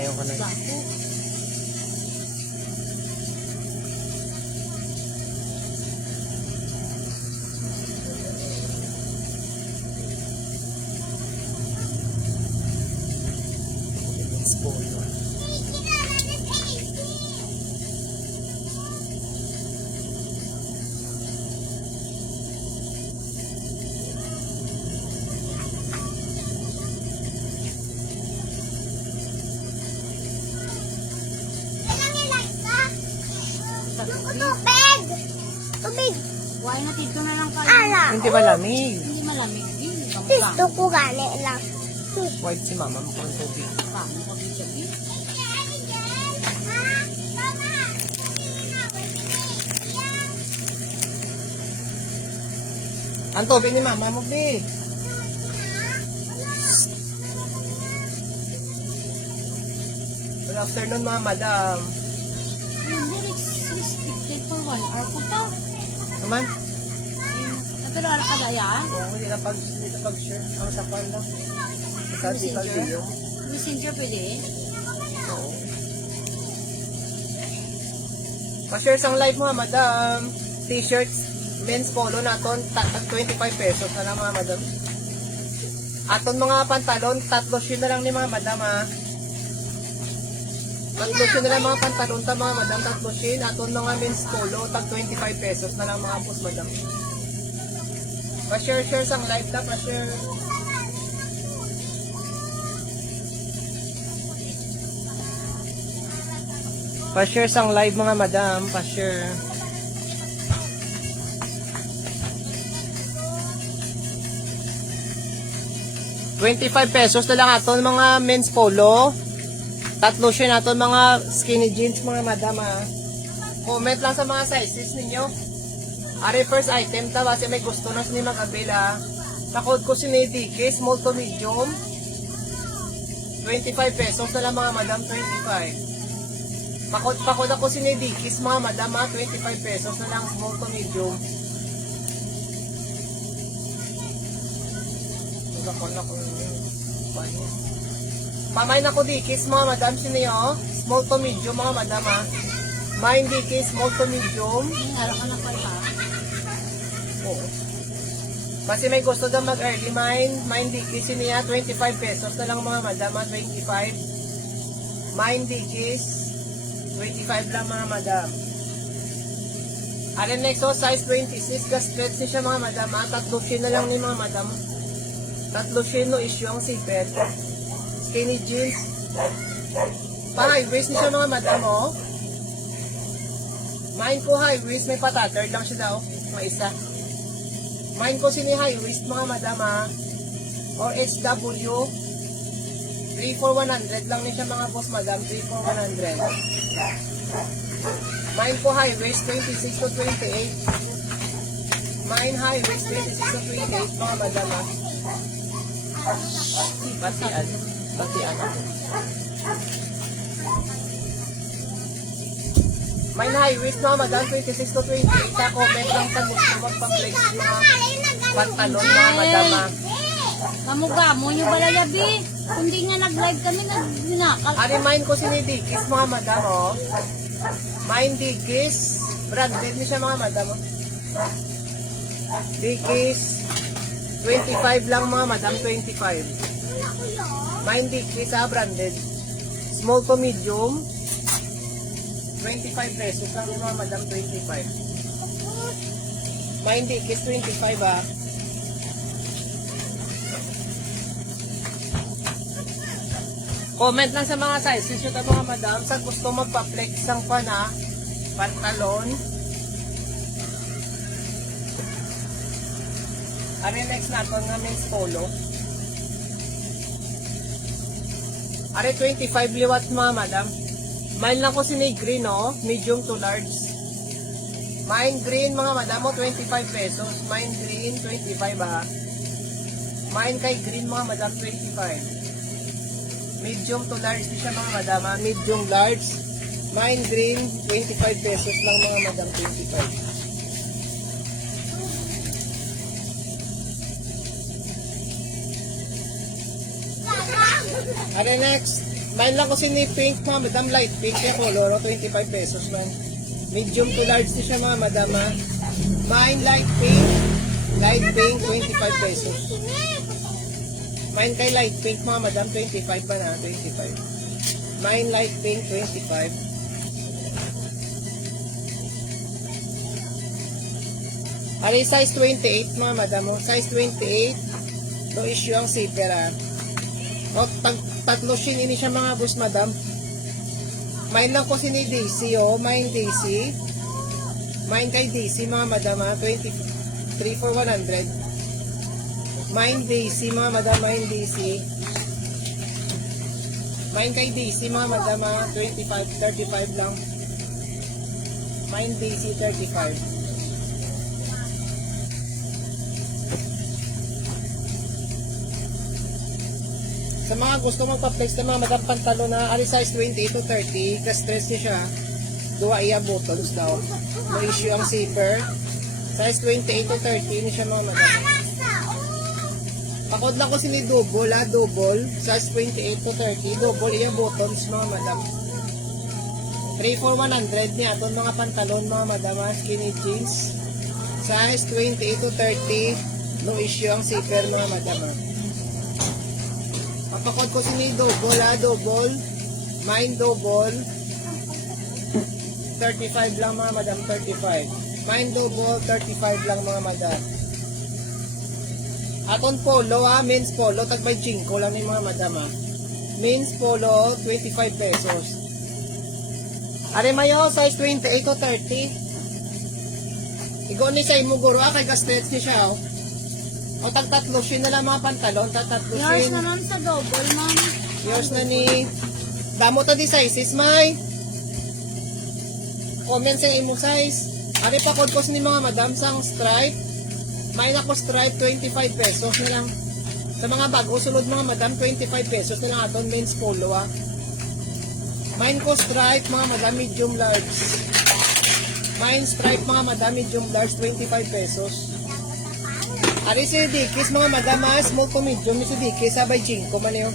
ngayon ka na. Bako. Spoiler. Tubig! Tubig! Why na dito na lang kayo? Ala! Hindi malamig. Hindi malamig. Hindi ka Gusto ko gani lang. White si mama mo kung tubig. Paano ka bisabi? Ang tubig ni mama mo, babe. Good afternoon, mga madam. Hindi restricted for 1 hour ko pa. Naman? Nagkaroon ka na yan? Oo, hindi na pag-share. Ang sakal lang. Sa tikal Messenger? video. Messenger pwede? Oo. Pa-share sang live mo, madam. T-shirts, men's polo naton, 25 pesos na lang, mga madam. Aton mga pantalon, 3 na lang ni mga madam, ha. 3 na lang mga pantalon ta, mga madam, 3. Aton mga men's polo, tag 25 pesos na lang, mga boss, madam. Pa-share sang live ta, pa-share. Pa-share sang live, mga madam, pa-share. ₱25 na lang aton mga men's polo. 3 siya naton mga skinny jeans, mga madam, ha. Comment lang sa mga sizes ninyo. Ari first item ta kasi may gusto na sini mag-avail, ha. Takod ko sinidiki, small to medium. ₱25 na lang, mga madam, 25. Pakod ako sinidikis, mga madam, ha. ₱25 na lang, small to medium. Pamain ako dikis, mga madam, siniyo. Small to medium, mga madam, ha. Main dikis, small to medium. Araw ka na kayo ha? Oo. Kasi may gusto daw mag-early main dikis, siniya, ₱25 na lang, mga madam, ha. 25. Main dikis, 25 lang, mga madam. Alin next, so size 26, ka-stretch niya, mga madam, ha. 3 na lang ni mga madam. 3 no issue ang zipper. Skinny jeans. Pa-high waist niya, mga madam, oh. Mine ko high waist, may patattered lang siya daw. Mga isa. Mine ko sini high waist, mga madam, ha. Or HW. 3 for 100 lang niya, mga boss, madam. 3 for 100. Mine ko high waist, 26 to 28. Mine high waist, 26 to 28, mga madam, ha. Batian ako. May high waist, mga madam, 26 to 28. Sa comment lang sa gusto magpa-flex yung mga pantalon, mga madam, ha. Kamugamo nyo ba layabi? Kundi nga nag-live kami, nagdinakal. Ari mine ko sinidikis, mga madam, oh. Mine dikis. Branded niya siya, mga madam, oh. Dikis. 25 lang, mga madam, 25. Mine dikis, ha, branded. Small to medium. ₱25 lang, mga madam, 25. Mine dikis, 25, ha. Comment lang sa mga sizes yun, mga madam, sa gusto magpa-flex ang pana, pantalon. Ano next natin nga men's polo? Are 25 liwat, mga madam. Mine lang ko sinay green, oh. Medium to large. Mine green, mga madam, oh, ₱25. Mine green, 25, ha. Mine kay green, mga madam, 25. Medium to large siya, mga madam, ha. Medium large. Mine green, ₱25 lang, mga madam, 25. Are next, Main lang ko si ni pink mga madam, light pink kaya color, 25 pesos man. Medium to large din siya mga madam ha. Main light pink 25 pesos. Main kay light pink mga madam, 25 pa na, 25. Main light pink, 25. Ari size 28 mga madam mo, size 28. No issue ang zipper ha. O, tatlo shin ini siya mga boss madam. Main lang ko si ni DC o, main DC. Main kay DC mga madam ha, 23 for 100. Main DC mga madam, main DC. Main kay DC mga madam ha, 25, 35 lang. Main DC 35. Sa mga gusto magpa-flex ng mga madam pantalon na ali size 28 to 30, ka-stress niya siya, duwa iya buttons daw. No issue ang zipper. Size 28 to 30, ini siya mga madam. Pakod lang ko sini double ha, double. Size 28 to 30, double iya buttons mga madam. 3 for 100 niya, itong mga pantalon mga madam, skinny jeans. Size 28 to 30, no issue ang zipper mga madam. Papakod ko sini double ha, double. Mine double. 35 lang mga madam, 35. Mine double, 35 lang mga madam. Aton polo ha, men's polo, tagbay 5 lang ni mga madam ha. Men's polo, 25 pesos. Are mayo, size 28 to 30. Igo ni sa imuguro ha, kay gastets ni siya oh. O tag-tatlo shin na lang mga pantalon, tag-tatlo Yours shin. naman sa double, ma'am. Yours na ni damo to di sizes may comment sa imo size. Ari pa code ko ni mga madam sang stripe. May na ko stripe 25 pesos na lang. Sa mga bago sulod mga madam 25 pesos na lang aton men's polo ah. Mine ko stripe mga madam medium large. Mine stripe mga madam medium large 25 pesos. Ari si Dickies mga madam small to medium si Dickies sabay 5 man yun.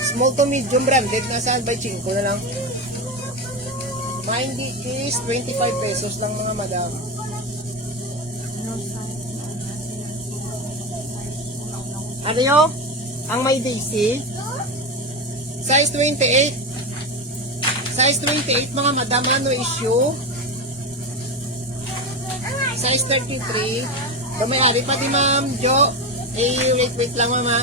Small to medium branded nasa by 5 na lang. Mine Dickies 25 pesos lang mga madam. Ano yun? Ang may DC size 28. Size 28 mga madam, no issue. Size 33. May-ari pa di ma'am Jo. Wait lang mama.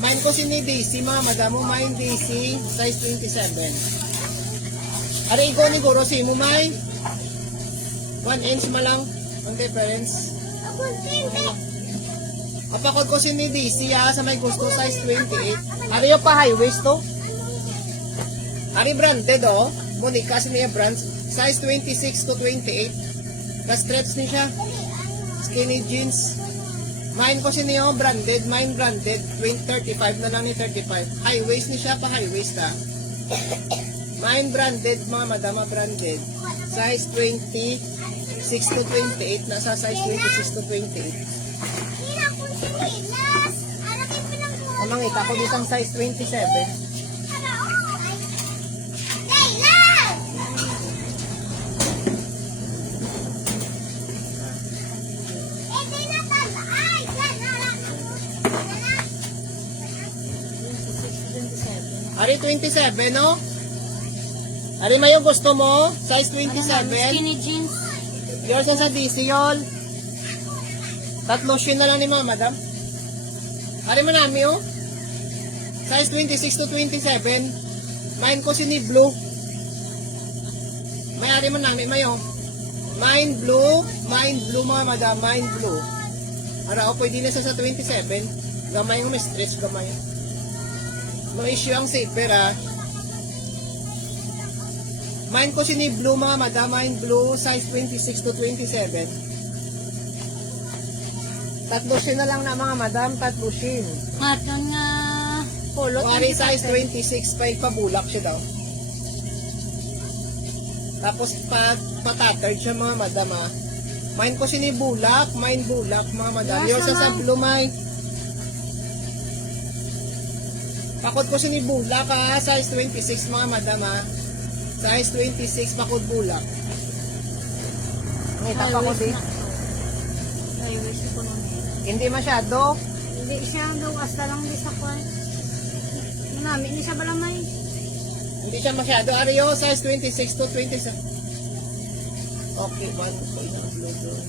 Mine ko si ni DC mga madam mo. Mine DC size 27. Ari igo ni Goro si mo may 1 inch malang ang difference. Apakod ko si ni DC sa may gusto size 28. Ari yung pa high waist to. Ari branded oh. Monica si niya brands. Size 26 to 28. Na-stretch ni siya. Skinny jeans. Mine ko niyo branded. Mine branded. 35 na lang ni 35. High waist ni siya pa high waist ha. Mine branded mga madama branded. Size 26 to 28. Nasa size 26 to 28. Amang ita ko ditang size 27. Ari 27 no? Ari mayo gusto mo? Size 27. Skinny jeans. Yours yan sa DC yol. Tatlo shin na lang ni mga madam. Ari manami oh. Size 26 to 27. Mine ko si ni blue. May ari manami mayo. Mine blue mga madam, mine blue. Ara o pwede na sa 27. Gamay mo may stretch gamay. No issue ang zipper ha. Mine ko si ni blue mga madam, mine blue size 26 to 27. Tatlo shin na lang na mga madam, tatlo shin. At ang polo. Wari size 26 pa pabulak siya daw. Tapos pag patattered siya mga madam ha. Mine ko si ni bulak, mine bulak mga madam. Yes, Yours sa blue mine. Pakod ko sini bulak ha, size 26 mga madam ha. Size 26 pakod bulak. Ngita pa ko di. Ay, wish ko nun eh. Hindi masyado. Hindi siya gawas na lang di sa kwan. Namin, hindi siya balamay. Hindi siya masyado. Ariyo, size 26 to 27. Okay, one ko ina-upload doon.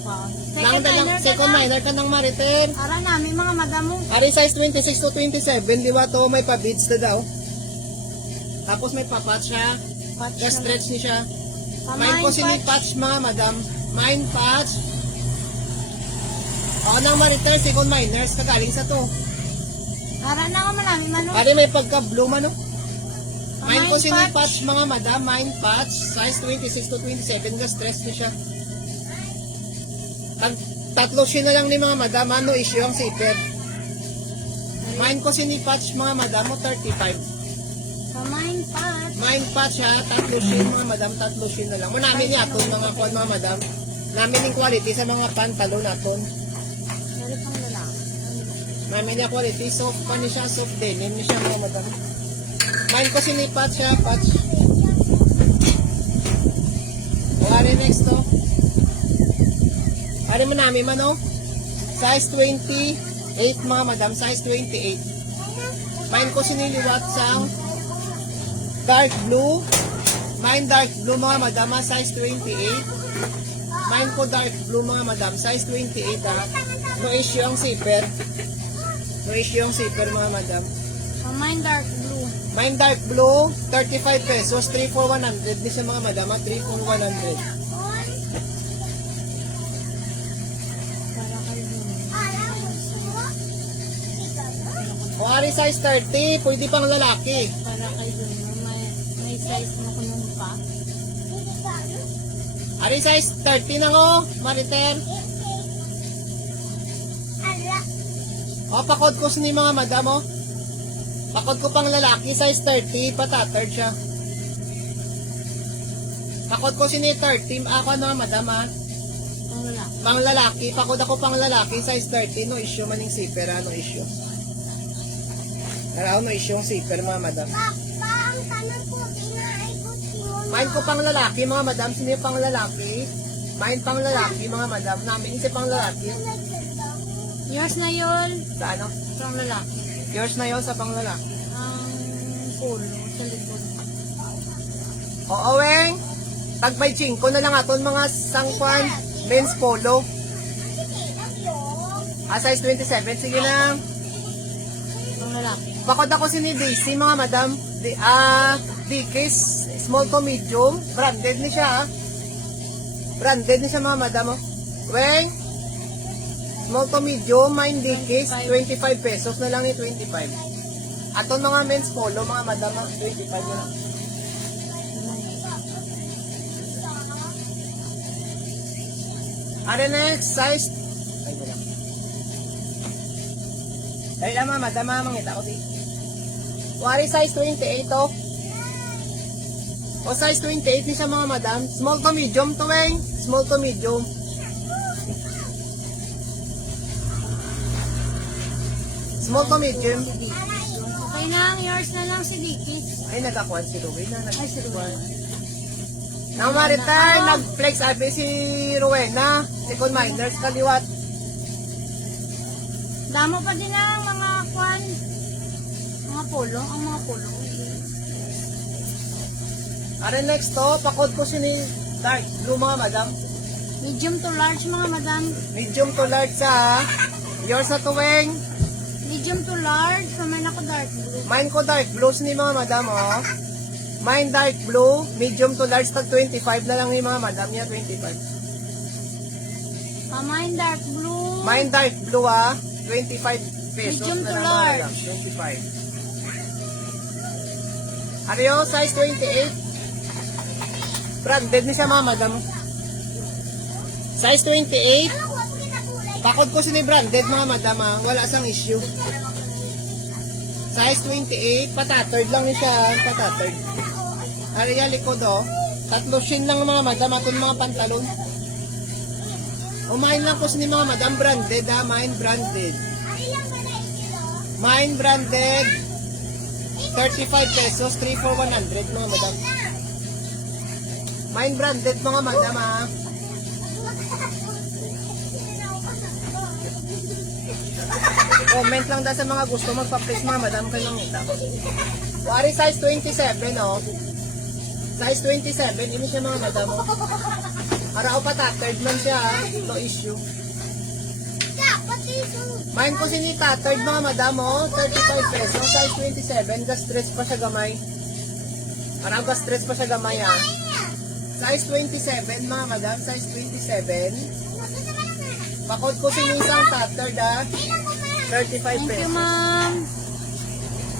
Wow. Second minor ka ng Maritel. Para namin mga madam mo. Ari size 26 to 27, di ba to may pa-beads na daw. Tapos may pa-patch siya. Patch Kaya na stretch ni siya. Pamain Main ko patch. sini-patch mga madam. Main patch. O ng Maritel, second minors, kagaling sa to. Para na nga malami mano. Ari may pagka-blue man no. Main ko Pamain sini-patch mga madam, main patch. Size 26 to 27, kaya stretch ni siya. Tatlo siya na lang ni mga madam, ano issue ang zipper. Main ko sini-patch mga madam mo 35. Pamain patch. Main patch ha, tatlo siya mga madam, tatlo siya na lang. Manamin niya aton mga kuwan mga madam. Namin yung quality sa mga pantalon naton. Dari pang lalaki. Namin niya quality, soft pa ni siya, soft denim ni siya mga madam. Main ko sini-patch ha, patch. Wari next to. Ano mo namin man oh? Size 28 mga madam, size 28. Main ko siniliwat sa dark blue. Main dark blue mga madam, size 28. Main ko dark blue mga madam, size 28 ha. No issue ang zipper. No issue ang zipper mga madam. Pamain dark blue. Main dark blue, 35 pesos, 3 for 100. Di siya mga madam, 3 for 100. Para kayo dun. O ari size 30, pwede pang lalaki. Para kayo dun. May size mo kunong pa. Ari size 30 na ngo, Maritel. O pakod ko ni mga madam o. Pakod ko pang lalaki, size 30, patatard siya. Pakod ko sini 30, ako no madam ha. Ang lalaki. Pang lalaki, pakod ako pang lalaki, size 30, no issue maning zipper ha, no issue. Araw no issue ang zipper mga madam. Main ko pang lalaki mga madam, sino yung pang lalaki? Main pang lalaki mga madam, namin si pang lalaki. Yours na yun. Sa ano? Pang lalaki. Yours na yon sa pang lalaki. Ang polo sa likod. Oo, weng. Tag may 5 na lang aton mga sangkwan. Men's polo. Size 27. Sige lang. Pang lalaki. Bakod ako si ni Daisy, mga madam. Dickies. Small to medium. Branded ni siya, ha? Branded ni siya, mga madam, oh. Weng. Small to medium. Mine Dickies. 25 pesos na lang ni 25. Aton mga men's polo, mga madam, 25 na lang. Ano next? Size? Ay, wala. Dahil lang mga madam, mangita ko di. Wari size 28 to. O size 28 ni siya mga madam. Small to medium to, weng. Small to medium. Small to medium. Okay na, yours na lang si Dickies. Ay, nagkakuan si Ruben na. Ay, si Ruben. Nang ma-return, nag-flex abi si Rowena. Second minors, kaliwat. Damo pa din ang mga kwan. Mga polo, ang mga polo. Are next to, pakod ko si ni dark blue mga madam. Medium to large mga madam. Medium to large sa yours na tuwing. Medium to large, pamain ako dark blue. Mine ko dark blues ni mga madam, oh. Mine dark blue, medium to large, tag 25 na lang ni mga madam niya, 25. Pamain dark blue. Mine dark blue, 25 pesos Medium na to lang mga large. madam, 25. Ariyo, size 28. Branded ni siya mga madam. Size 28. Pakod ko si ni branded mga madam, wala sang issue. Size 28, patatard lang ni siya, patatard. Ariya likod tatlo shin lang mga madam, aton mga pantalon. Umain lang ko si ni mga madam branded, mine branded. Mine branded, 35 pesos, 3 for 100 mga madam. Mine branded mga madam ha. Comment lang daw sa mga gusto magpa-place mga madam kayo lang ito. Wari size 27 oh. Size 27, ini siya mga madam oh. Araw pa tattered man siya ha. No issue. Mine ko sini tattered mga madam oh. 35 pesos, size 27. Gas-stretch pa siya gamay. Araw gas-stretch pa siya gamay ha. Size 27 mga madam, size 27. Pakod ko sini isang tattered ha. 35 Thank you, pesos. ma'am.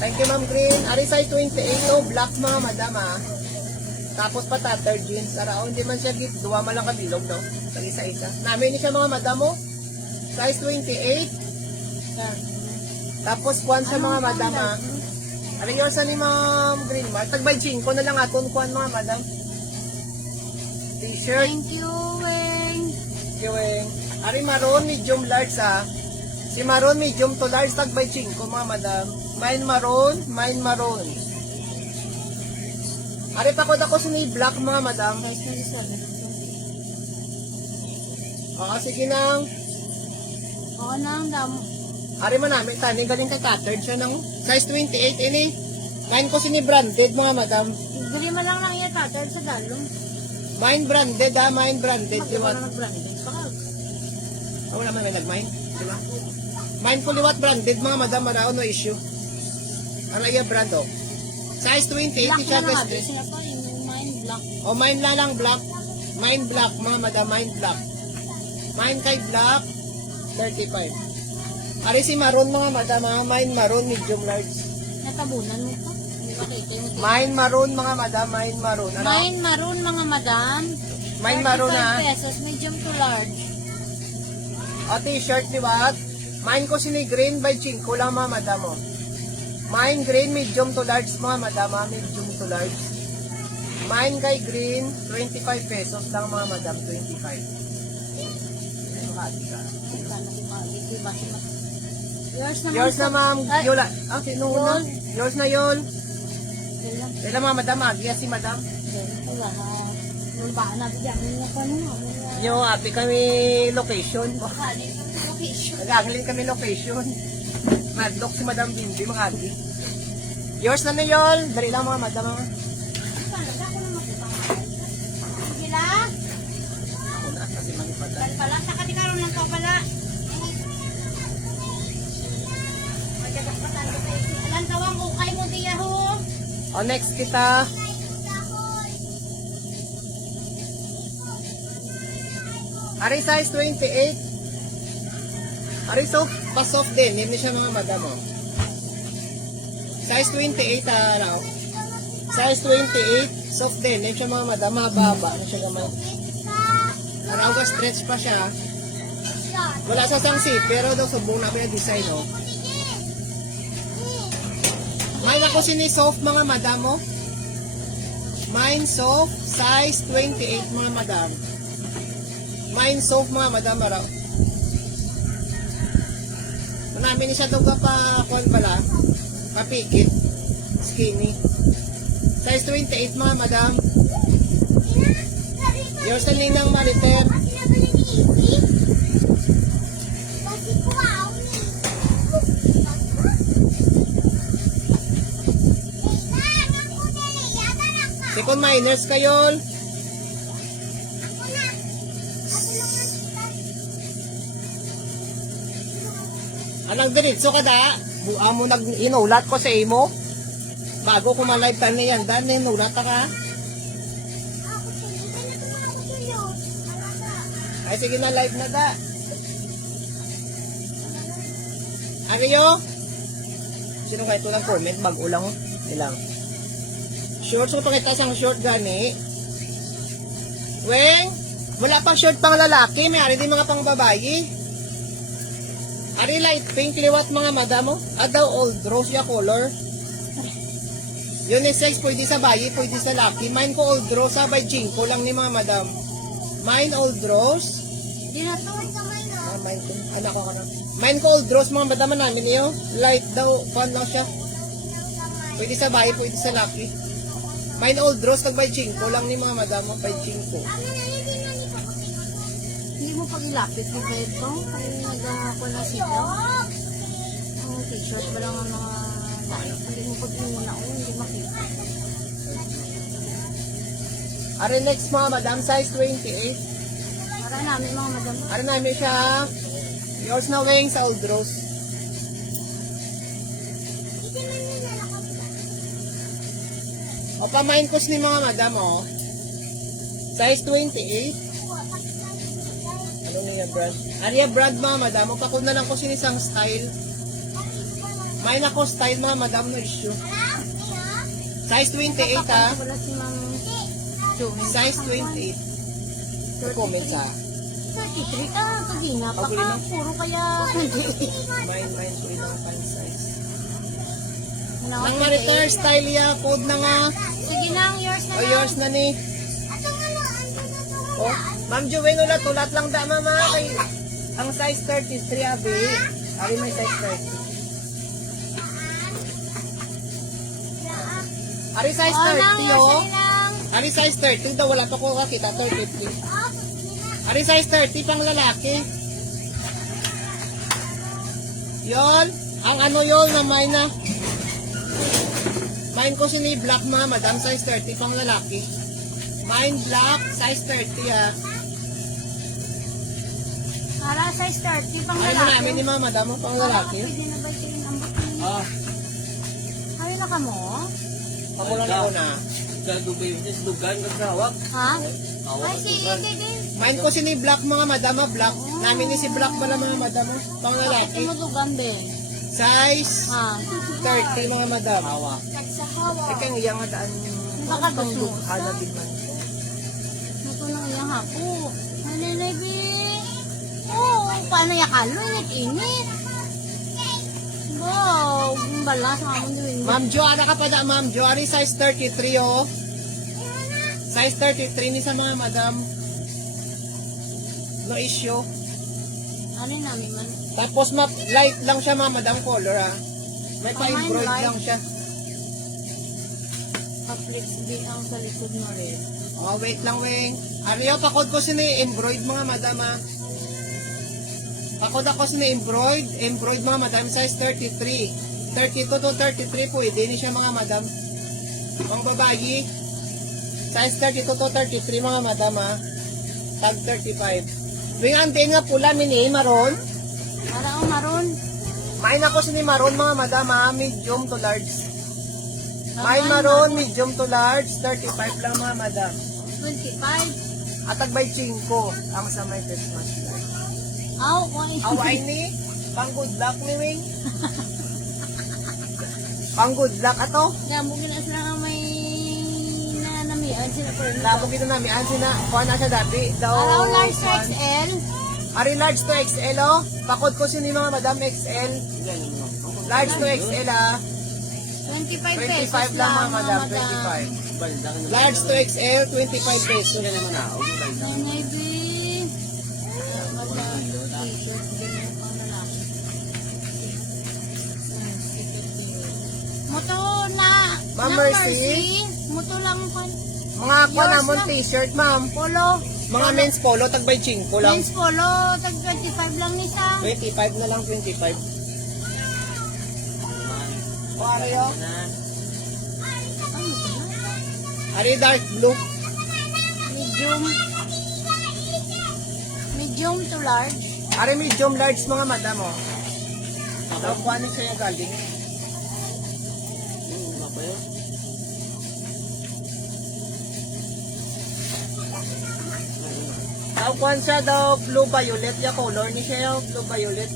Thank you, Ma'am Green. Ari size 28, oh, black mga madam, ha. Tapos pa tattered jeans. Ara, oh, hindi man siya git. Duwa man lang kabilog, no? Sa isa-isa. Namin ni siya mga madam, oh. Size 28. Tapos kuwan sa mga madam, ha. Ari, yun sa ni Ma'am Green, ma. Tagbay 5 na lang aton kuwan mga madam. T-shirt. Thank you, Weng. Yung Ari, maroon, medium large, ha. Si maroon, medium to large, tagbay 5 mga madam. Mine maroon, mine maroon. Ari pa ko sa ni black mga madam. Size 27. Sige nang. Oo na, ang damo. Ari man namin, tani galing ka tattered siya ng size 28 ini. Mine ko sini branded mga madam. Dili man lang lang iya tattered sa dalong. Mine branded ha, mine branded. Di ba Liwat. na nag-branded? Baka, Wala man may nag-mine. Diba? Mine ko liwat branded mga madam, marao no issue. Ano iya brand oh. Size 28 black siya na lang guys. abi. Siya pa, yung mine black. O mine na lang black. Mine black mga madam, mine black. Mine kay black 35. Ari si maroon mga madam, ha? Mine maroon medium large. Natabunan mo pa. Hindi makita yung Mine maroon mga madam, mine maroon. Ano? Mine maroon mga madam. Mine maroon 35 ha. pesos, medium to large. O t-shirt di ba? Mine ko sini green by 5 lang mga madam oh. Mine green medium to large mga madam, ha? Medium to large. Mine kay green 25 pesos lang mga madam, 25. Yours na ma'am, Yola. Ah, sino una? Yours na yun. Dila mga madam, agya si madam. Yo, api kami location. Nag-aagilin kami location. Madlock si Madam Bimbi, makagi. Yours na yun. Dari lang mga madam. Sila? Ako na, kasi manipada. Pala, saka di karoon lang to pala. Alam tawang ukay mo diya ho. O, next kita. Ari size 28. Ari soft, pa-soft din. Hindi siya mga madam, oh. Size 28, araw. Size 28, soft din. Hindi siya mga madam, mababa. Ano siya naman? Araw ka, stretch pa siya. Wala sa sangsi, pero daw subong namin ang design, oh. Mine ako sini soft, mga madam, oh. Mine soft, size 28, mga madam. Mine soft, mga madam, araw. Namin siya daw pa kuan pala, papikit, skinny. Size 28 mga madam. Yours na lang ng Mariter. Second minors kayo. Anong diretso ka da? Buha mo inulat ko sa imo. Bago ko ma-live time na yan, dan inulat ka. Ay sige na, live na da. Ariyo? Sino kayo ito ng comment? Bago lang. Ilang. Short, so pakita siyang short gani. Weng, wala pang short pang lalaki, may ari din mga pang babayi. Ari light pink liwat mga madam mo. Adaw old rose ya color. Unisex pwede sa bayi, pwede sa laki. Mine ko old rose, sabay 5 lang ni mga madam. Mine old rose. Di na to. Mine ko. Anak ko ka na. Mine ko old rose mga madama namin niyo. Light daw. Fun lang siya. Pwede sa bahay, pwede sa laki. Mine old rose, tag by 5 lang ni mga madama. By 5. Hindi mo pag ilapit mo ba ito? Kung nag-ako na sila. Ang t-shirt ba lang ang mga layo? Hindi mo pag inuna ko, hindi makita. Are next mga madam, size 28. Para namin mga madam. Are namin siya. Yours na wing sa old rose. O pamain ko ni mga madam oh. Size 28. Ano niya brand? Aria brand mga madam. O pakul na lang ko sinisang style. May na ko style mga madam na issue. Size 28 ha. Wala si Ma'am Joey. Size 28. Comment sa 33 ka, pagina pa Okay ka. na. Puro kaya 28. mine ko yung pang size. Ano, Nang maritar style ya. Code na nga. sige na, yours na O lang. yours na ni. Oh, Ma'am Joey ulat lang da mama kay ang size 33 abi. Ari may size 30. Ari size 30 yours oh. na lang. Ari size 30 daw wala pa ko kakita 33. Ari size 30 pang lalaki. Yon, ang ano yon na mine na. Mine ko si black madam size 30 pang lalaki. Mine black size 30 ha. Para size 30 pang Ay lalaki. namin ni madam pang lalaki. Pwede na ba ito yung ambot ni? Ah, Ayaw na ka mo? pamulan ako na. Gagubay yun, dugan, gagawak. Ha? Awak Ay, at sige, dugan. sige. Mine ko si black mga madama black. Namin ni si black pala mga madama pang Bakit lalaki. mo dugan, be? Size Ha? 30 mga madam. Awa. Ay kang iyang nga daan. Baka Pang gusto. dukhala din man. Ito na iyang hapo. Nanay, be. Oo, paano yakalo? Init-init. Wow, bala sa amon doon. Ma'am Jo, ana ka pa da Ma'am Jo. Ari size 33 oh. Size 33 ni sa mga madam. No issue. Ano yung namin man? Tapos light lang siya mga madam color ha. May pa-embroid light. lang siya. Kaplex di ang sa likod mo rin. Oh, wait lang weng. Ariyo, pakod ko sini embroid mga madam ha. Pakod ako sini embroid mga madam size 33. 32 to 33 pwede ni siya mga madam. Ang babayi size 32 to 33 mga madam ha. Tag 35. Wing ang din nga pula mini maroon. Para o maroon. Main ako sini maroon mga madam ha. Medium to large. Main maroon, medium to large. 35 lang mga madam. 25. Atag by 5 ang sa may Christmas light. Aw, why? Away ni, pang good luck ni Wing. Pang good luck ato. Gamo gina sila nga may nanamian sila po rin. Labo kita namin, sina, kuha na siya dati. Daw, Araw large to XL. Ari large to XL oh. Pakod ko sini mga madam XL. Large to XL ah. 25 pesos 25 lang mga madam, 25. Balda ka na. Large to XL, 25 pesos. Hindi naman na. Huwag mo balda. Nanay, be. T-shirt din yung pang lalaki. Moto na. Ma'am na Mercy? Moto lang po. Mga kuha Yours namon lang. t-shirt ma'am. Polo. Mga men's polo, tag by 5 lang. Men's polo. Tag 25 lang nisa. 25 na lang, 25. O, ari oh. Na. Ari dark blue. Medium. Medium to large. Ari medium large mga madam oh. Daw kuha ni siya galing. Apa yun? Daw kuha siya daw blue violet ya color ni siya yung blue violet.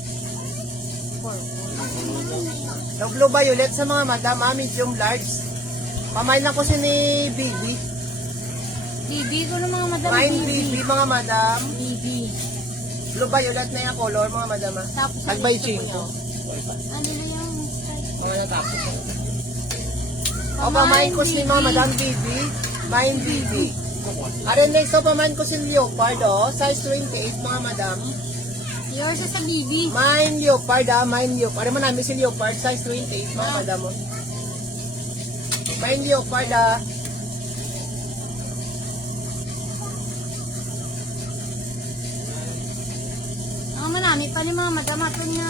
Daw blue violet sa mga madam medium large. Pamain lang ko si ni Bibi. BB ko ng mga madam. Mine Bibi mga madam. BB. Blue violet na yung color mga madam ah. Tapos Tagbay ano 5. Ano na yung Mga natapos na. O pamain ko si mga madam Bibi. Mine Bibi. Are next so paman ko si leopard oh, size 28 mga madam. Yours sa Bibi. Mine leopard ah, mine leopard. Are mo namin si leopard size 28 mga madam oh. Mine leopard ah. Ang manami pa ni mga madam aton nga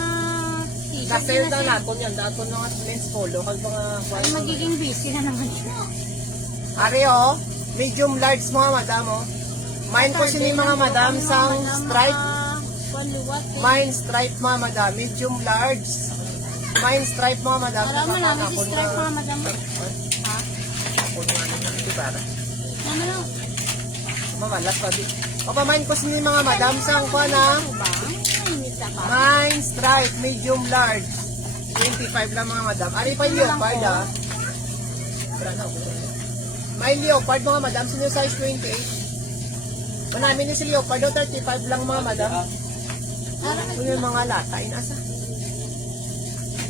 t-shirt. Nasale na na siya. natin yan, dapat mga men's polo, kag mga Ay, magiging busy na naman siya. Are oh, medium large mga madam oh. Mine ko sini mga madam sang stripe. Paluwat. Mine stripe mga madam, medium large. Mine stripe mga madam. Para mo namin si stripe mga madam. Ha? Ako nga naman ito para. Ano lang? Mamalas pa di. O pa mine ko sini mga madam sang kwa na. Ano ba? Ay, nita pa. Mine stripe, medium large. 25 lang mga madam. Ari pa yung leopard ah. May leopard mga madam, sino size 28? Manami ni si leopard o 35 lang mga madam. Kung yung mga lata, inasa.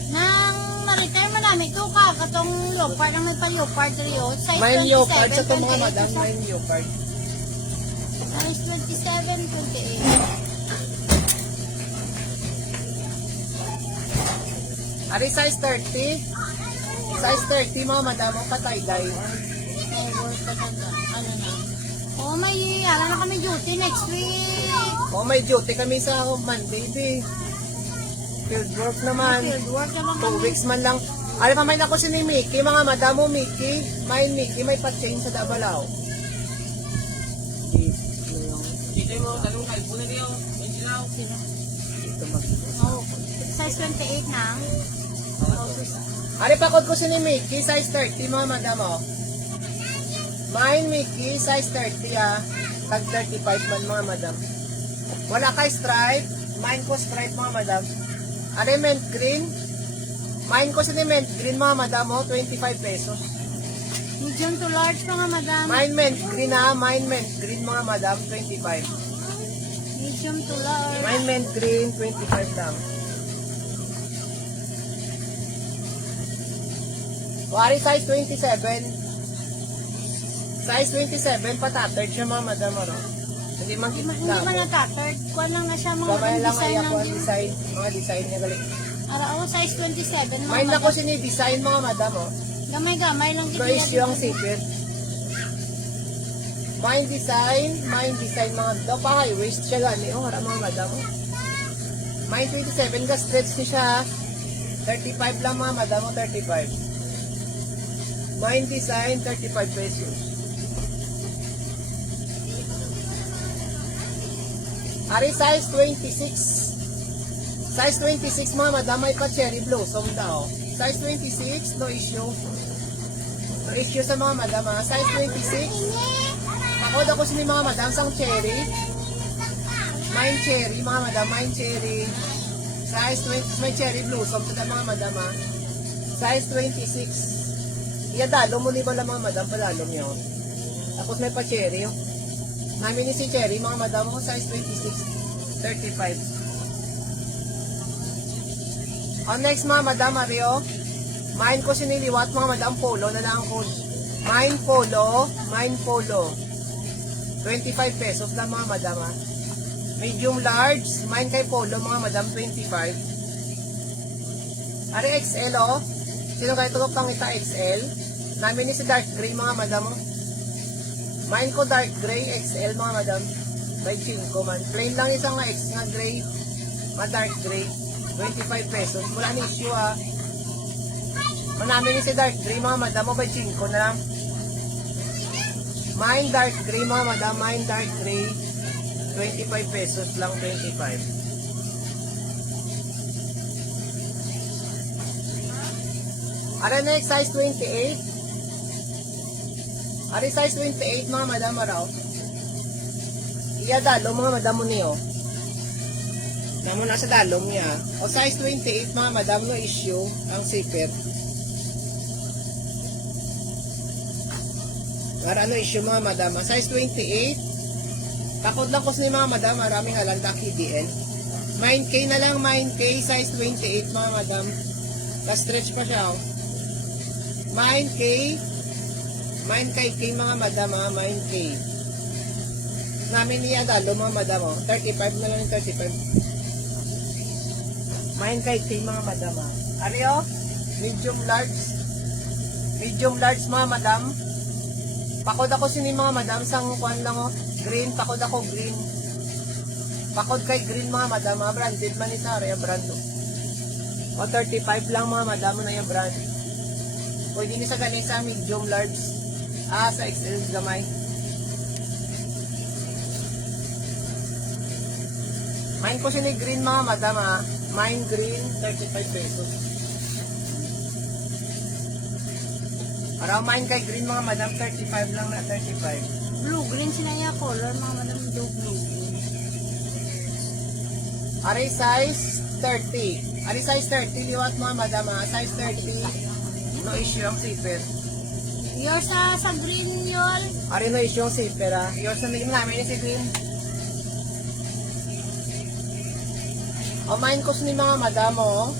Nang ma-retire mo namin ito ka, katong leopard, ang nagpa-leopard rio, size 27, May leopard sa itong mga 28, madam, sa- may leopard. Size 27, 28. Ari size 30. Size 30 mga madam, o patay-day. May work talaga. Ano na? Oh, may, ala na kami duty next week. O may duty kami sa Monday di. Field work naman. Field work naman 2 kami. weeks man lang. Ari pa may nako si ni Mickey, mga madam mo Mickey. May Mickey, may pa-change sa Davao. Dito mo, talong kayo po na niyo. May silaw. Dito mag. Oh, size 28 na. Ari pakod ko si ni Mickey, size 30 mga madam o. Mine Mickey, size 30 ah. Tag 35 man mga madam. Wala kay stripe. Mine ko stripe mga madam. Ari mint green. Mine ko si ni mint green mga madam o, 25 pesos. Medium to large mga madam. Mine mint green ah, mine mint green mga madam, 25. Medium to large. Mine mint green, 25 lang. Wari size 27. Size 27, patattered siya mga madam, ano? Hindi man Hindi man kitamo. na-tattered. Kuha lang na siya mga Gamay lang design ay ng ako ang design, mga design niya galing. Ara, oh, size 27 mga Mine na ko madam. sini-design mga madam, oh. Gamay-gamay lang Pero issue ang sipit. Mine design mga daw pa high waist siya gani, oh, hara mga madam, oh. Mine 27, ka stretch ni siya, 35 lang mga madam, oh, 35. Mine design, 35 pesos. Ari size 26. Size 26 mga madam, may pa cherry blossom daw. Size 26, no issue. No issue sa mga madam ha. Size 26. Pakod ako sini mga madam sang cherry. Mine cherry mga madam, mine cherry. Size 20, may cherry blossom sa mga madam ha. Size 26. Iya dalo mo ni bala mga madam, palalom yun. Tapos may pa cherry. Namin ni si cherry mga madam ko, size 26, 35. On next mga madam, Mario. Mine ko siniliwat mga madam, polo na lang ko. Mine polo. 25 pesos lang mga madam ha. Medium large, mine kay polo mga madam, 25. Ari XL oh. Sino kayo tulog pang ita XL? Namin ni si dark gray mga madam oh. Mine ko dark gray XL mga madam. By 5 man. Plain lang isang nga X nga gray. Mga dark gray. 25 pesos. Wala ni issue ah. Manami ni si dark gray mga madam mo by 5 na lang. Mine dark gray mga madam. Mine dark gray. 25 pesos lang. 25. Ara next size 28. Ari size 28 mga madam araw. Iya dalo mga madam mo niyo. Namo nasa dalom niya. O size 28 mga madam no issue ang sipit. Para ano issue mga madam. Size 28. Takot lang ko sa mga madam. Maraming halanda KDL. 9K na lang. 9K size 28 mga madam. Na-stretch pa siya. Oh. 9K. Mine kay mga madam ha, mine kay. Namin ni Adalo, mga madam, oh. 35 na lang yung 35. Main kay Ting, mga madam, ah. Ari, oh. Medium large. Medium large, mga madam. Pakod ako sini mga madam, sang kuan lang, oh. Green, pakod ako green. Pakod kay green, mga madam, ah. Branded man ito, ari, brand, oh. O 35 lang, mga madam, na yung brand. Pwede ni sa ganisa, medium large. Sa XL gamay. Main ko sini green, mga madam, ah. Main green, 35 pesos. Para main kay green, mga madam, 35 lang na 35. Blue, green sinaya color, mga madam, blue. Ari size 30. Ari size 30, liwat, mga madam, ah. Size 30. No issue ang zipper. Yours sa green yun. Ari no issue ang zipper, ah. Yours na naging namin yung si green. O, main ko ni mga madam, oh.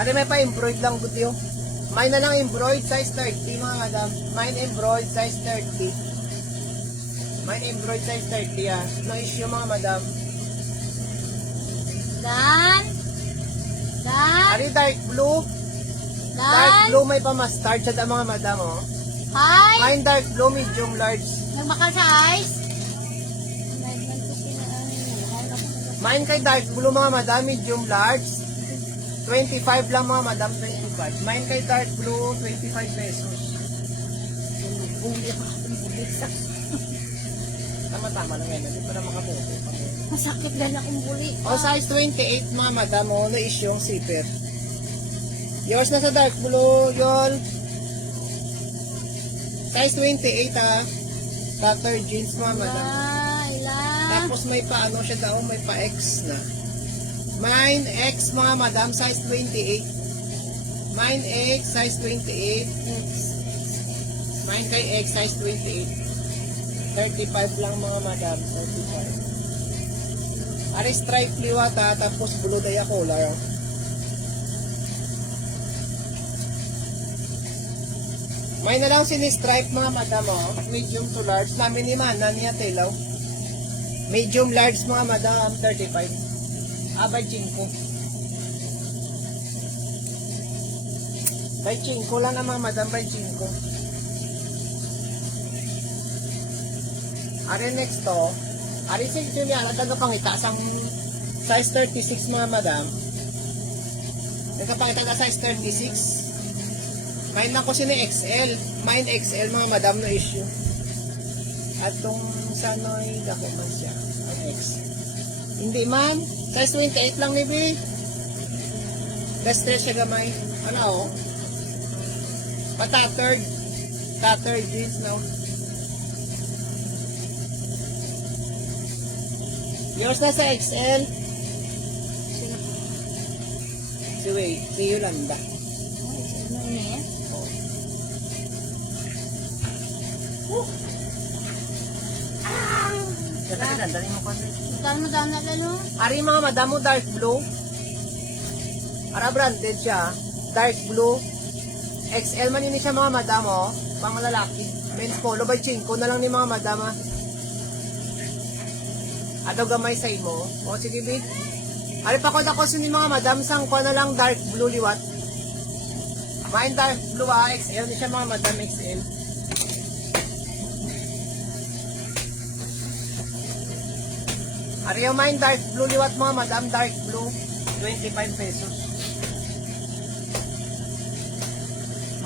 Ari may pa-embroid lang, budyo. Main na lang embroid, size 30, mga madam. Main embroid, size 30. Main embroid, size 30, ah. No issue, mga madam. Dan. Ari dark blue. Dark blue may pa-mustard sa mga madam, oh. Hi. Main dark blue, medium large. Nagmaka sa ice. Main kay dark blue, mga madam, medium large. 25 lang, mga madam, 25. Main kay dark blue, 25 pesos. Tama-tama lang yan. Hindi pa na makaboto. Masakit lang akong buli. O, size 28, mga madam, oh, na issue yung zipper. Yours na sa dark blue, yol. Size 28, ah. Cutter jeans, mga madam. Tapos may pa, ano siya daw, may pa X na. Mine X, mga madam, size 28. Mine X, size 28. Mine kay X, size 28. 35 lang, mga madam, 35. Ari stripe liwat, ah, tapos blue daya color. May na lang sini-stripe, mga madam, oh. Medium to large. Namin ni Mana niya telaw. Medium large, mga madam, 35. By 5. By 5 lang na, mga madam, by 5. Ari next to. Ari si Juliana, nagkapangita sang size 36, mga madam. Nagkapangita na size 36. Main lang ko sini XL. Main XL, mga madam, no issue. At tong sano'y dako man siya. Ang X. Hindi man. Size 28 lang ni B. Best dress siya gamay. Ano, oh. Pa-tattered. Tattered jeans, no. Yours na sa XL. Si Yolanda. Dali mo kasi. Saan mo daan na lalo? Ari, mga madam mo, dark blue. Ara branded siya. Dark blue. XL man yun siya, mga madam, oh. Mga lalaki. Men's polo by 5 na lang ni mga madam, ah. Ato gamay sa imo. O, sige, big. Ari, pakod ako ni mga madam, sang ko na lang dark blue liwat. Main dark blue, ah. XL ni siya, mga madam, XL. Ari, yung main dark blue liwat, mga madam, dark blue. 25 pesos.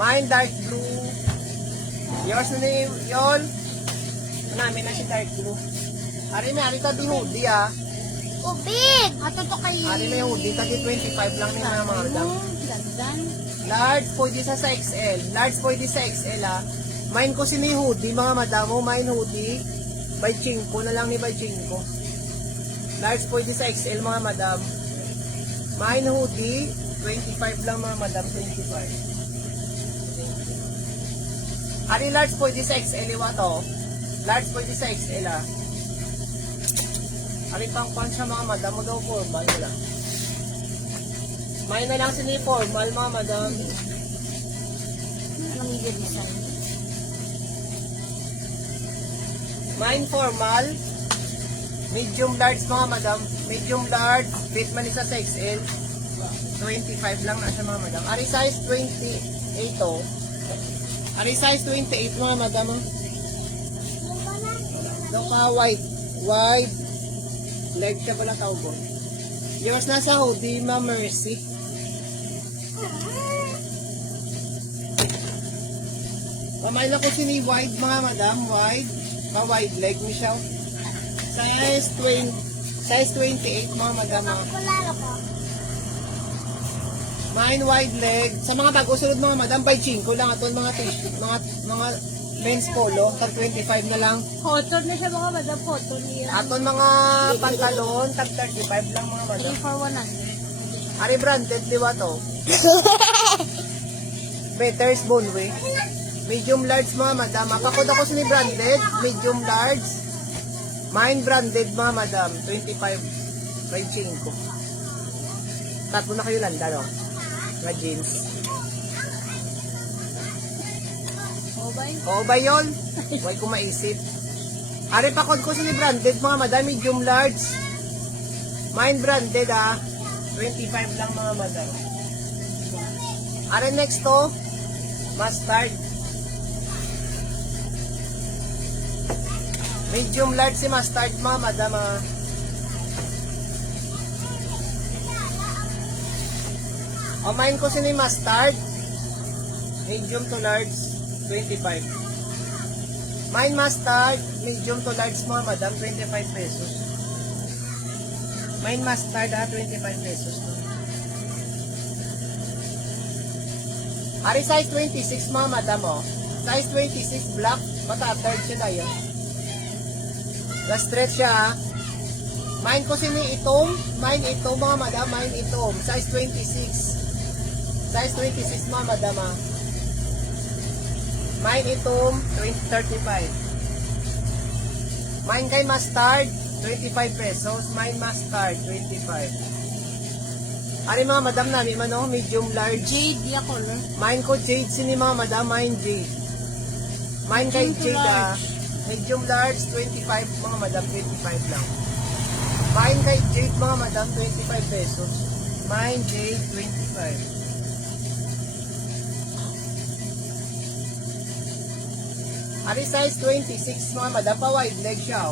Main dark blue. Yours na ni Yol. Namin na si dark blue. Ari, may ari tabi hoodie, ah. Ubig! Ato to kay... Ari, may hoodie tabi 25 lang ni mga madam. Landan. Large pwede sa XL. Large pwede sa XL, ah. Main ko sini hoodie, mga madam. Main hoodie. By 5 na lang ni by 5. Large pwede sa XL, mga madam. Main hoodie. 25 lang, mga madam. 25. Ari, large pwede sa XL, iwa to. Large pwede sa XL, ah. Ari, pang siya, mga madam. Mo daw formal, wala. Main na lang sini formal, mga madam. Anong ibig mo sa'yo? Mine formal. Medium large mga madam. Medium large. Fit man isa sa XL. 25 lang na siya mga madam. Ari size 28 oh. Ari size 28 mga madam. Oh. Doon ka white. White. Leg siya pala tawag ko. Yours nasa hoodie, ma Mercy. Pamain ako sini wide mga madam. Wide. Pa-wide leg mo siya. Size 28 mga madam. Kulala ko. Mine wide leg. Sa mga bago-sunod mga madam, by 5 lang aton mga t-shirt, mga men's polo, tag 25 na lang. Cotton na siya mga madam. Cotton niya. Aton mga pantalon, tag 35 lang mga madam. 3 for 100. Ari branded, di ba to? Better's Bonway. Medium large mga madam. Kapag ako sini branded, medium large. Mine branded mga madam, 25. By 5. Tatlo na kayo landa, no? Mga jeans. O ba? Oo ba yun? Huwag ko maisip. Ari pakod ko sini branded mga madam, medium large. Mine branded 25 lang mga madam. Ari next to, mustard. Medium large si mustard mga madam. O mine ko sini mustard. Medium to large, 25. Mine mustard, medium to large mga madam, 25 pesos. Mine mustard 25 pesos. Ari size 26 mga madam Size 26 black, mata-third siya tayo. Na-stretch siya Mine ko sini itom, mine itom mga madam, mine itom. Size 26. Size 26 mga madam Mine itom, 35. Mine kay mustard, 25 pesos. Mine mustard, 25. Ari mga madam namin man medium large. Jade, ya color. Mine ko jade sini mga madam, mine jade. Mine kay Medium to jade large. medium large, 25 mga madam, 25 lang. Mine kay jade mga madam, 25 pesos. Mine jade, 25. Ari size 26 mga madam, pa wide leg siya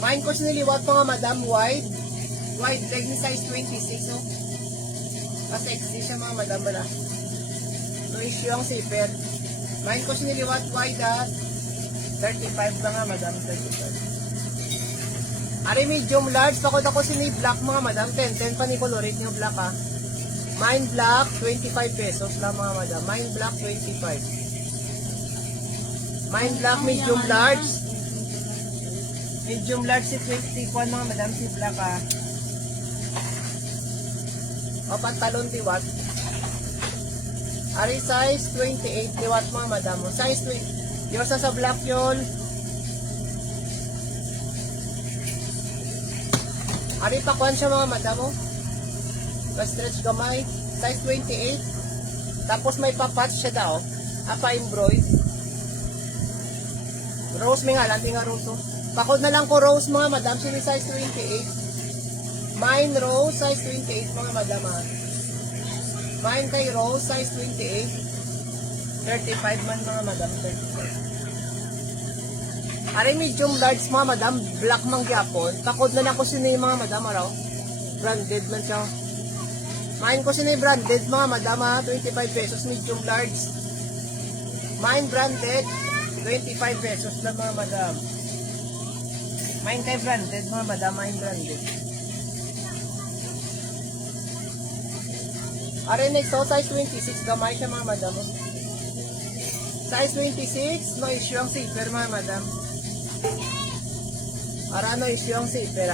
Mine ko siniliwat mga madam, wide leg ni size 26 Pa-sexy siya mga madam bala. No issue ang zipper. Mine ko siniliwat wide 35 lang nga madam, 35. Ari medium large, pakot ako sini black mga madam, 10 pa ni colorate niyo black Mine black, 25 pesos lang mga madam. Mine black, 25. Mine black, medium large. Medium large si 21 mga madam, si black O pantalon tiwat. Ari size 28 tiwat mga madam. Size 20. Yung sa black yun. Ari pakuan siya mga madam Pa-stretch gamay. Size 28. Tapos may papatch siya daw. Pa-embroid. Rose may ngalan, tinga rose Pakod na lang ko rose mga madam, sini size 28. Mine rose, size 28 mga madam Mine kay rose, size 28. 35 man mga madam, 35. Ari medium large mga madam, black mang gyapon. Pakod na lang ko sini mga madam araw. Branded man siya. Mine ko sini branded mga madam 25 pesos, medium large. Mine branded 25 pesos lang mga madam. Mine kay branded mga madam, mine branded. Are next size 26 gamay siya mga madam. Size 26, no issue ang zipper mga madam. Ara no issue ang zipper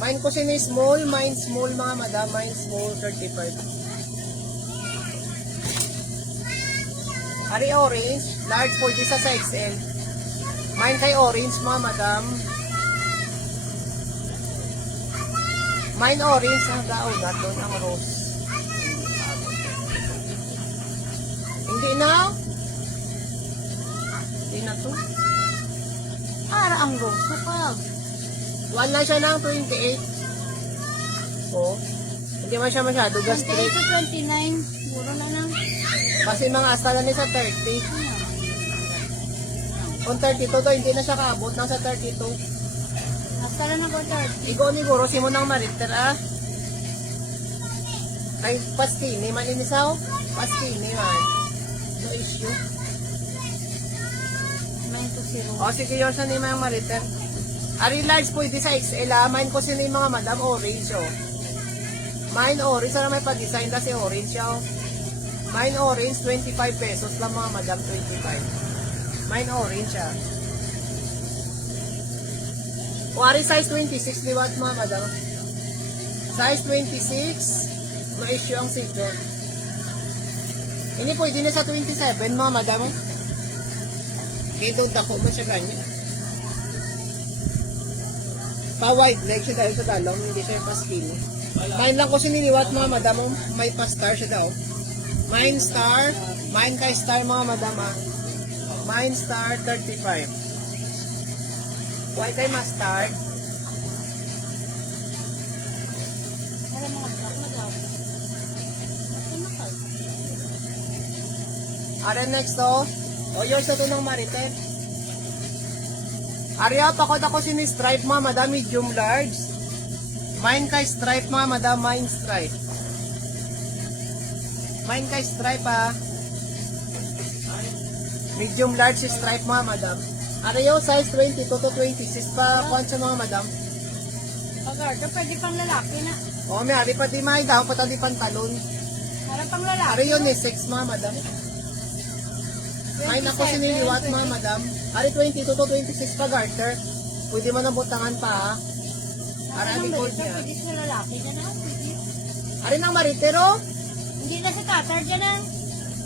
Mine ko sini small, mine small mga madam, mine small 35. Ari orange, large 40 sa XL. Mine kay orange mga madam. Mine orange ang daon na doon ang rose. Hindi na. na to. Para ang gusto ka. 1 lang siya ng 28. Oh. Hindi man siya masyado 28 gastric. to 29. Puro na lang. Kasi mga asta na sa 30. Kung 32 to, hindi na siya kaabot ng sa 32. Nasa na ako 30. Igo ni Guro, simo ng mariter ah. Ay, pastini man inisaw. Pastini man. No issue. Main to zero. O, sige yun sa nima yung mariter. Ari large po, hindi sa XL ah. Mine ko sino yung mga madam orange oh. Mine orange, sana may pa-design kasi orange siya oh. Mine orange, 25 pesos lang mga madam, 25. Mine orange ah. Kuwari size 26, di ba mga madam? Size 26, ma-issue ang zipper. Ini pwede na sa 27 mga madam. Ito dako mo siya ganyan. Pa-wide leg siya dahil sa dalong, hindi siya yung pa-skinny. Mine lang ko siniliwat mga madam, may pa-star siya daw. Mine star, mine kay star mga madam ah. Mine star 35. Why kay mustard? Para mga black na daw. Ito na ka. Are next to. O yours na to ng Maritet. Arya, pakot ako sini-stripe mga madam, medium large. Mine kay stripe mga madam, mine stripe. Mine kay stripe ah. Medium large stripe mga madam. Aryo, size 22 to 26 pa, kuwan sa mga madam. Pag-order, pwede pang lalaki na. O, may ari pa di may daw, pati pantalon. Para pang lalaki. Aryo ni 6 mga madam. May nako siniliwat mga madam. Ari 22 to 26 pa garter. Pwede man ang butangan pa ha. Ari ang likod niya. Pwede sa lalaki na na. Pwede. Ari nang maritero. Hindi na sa tatar dyan na.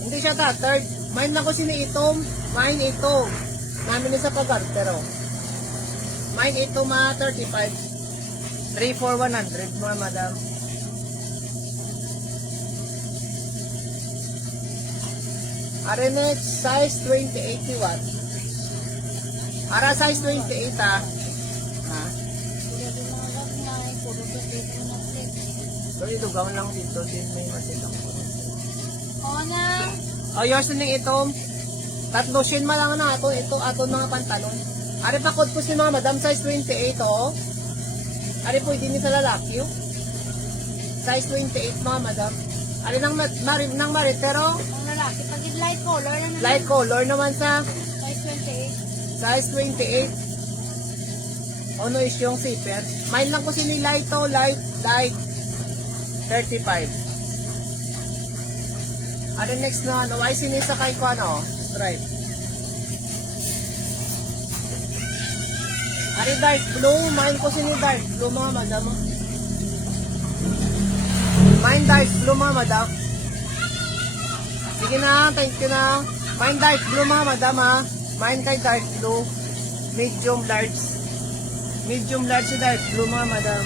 Hindi siya tatard. Mine nako siniitom. Mine ito. Namin sa pagartero. Mine ito ma 35. 3 for 100 mga madam. Ari next, size 28 watt. Ara size 28 ha. Ha? Pwede din mga love na. Puro to date mo na set. So ito gawin lang dito din may masilang po. O na. O yours na ito. Tatlo shin man lang na ato. Ito ato mga pantalon. Ari pa code po si mga madam size 28 oh. Ari po hindi sa lalaki oh. Size 28 mga madam. Ari nang maritero. Ang lalaki. Pag light color na naman. Light color naman sa Size 28. size 28. Ano is yung zipper? Mine lang ko sini light to, light 35. Ano next na ano? Ay sinisakay ko ano? Stripe. Ano dark blue? Mine ko sini dark blue mga madam. Mine dark blue mga madam. Sige na, thank you na. Mine dark blue mga madam ha. Mine kay dark blue. Medium large. Medium large si dark blue mga madam.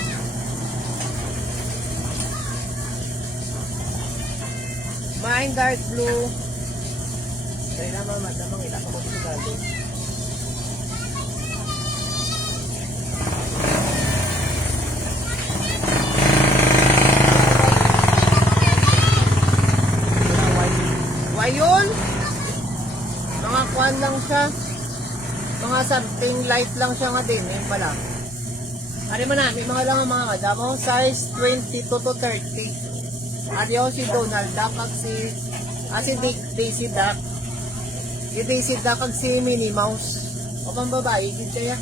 Mine dark blue. Kaya na mga madam ang ilaka mo sa galo. Ayun. Mga kwan lang siya. Mga something light lang siya nga din. Yan pala. Ano mo namin, mga lang ang mga madamo. Size 22 to 30. Ano si Donald Duck at si Daisy Duck. Si Daisy Duck at si Minnie Mouse. O pang babae, gid kaya.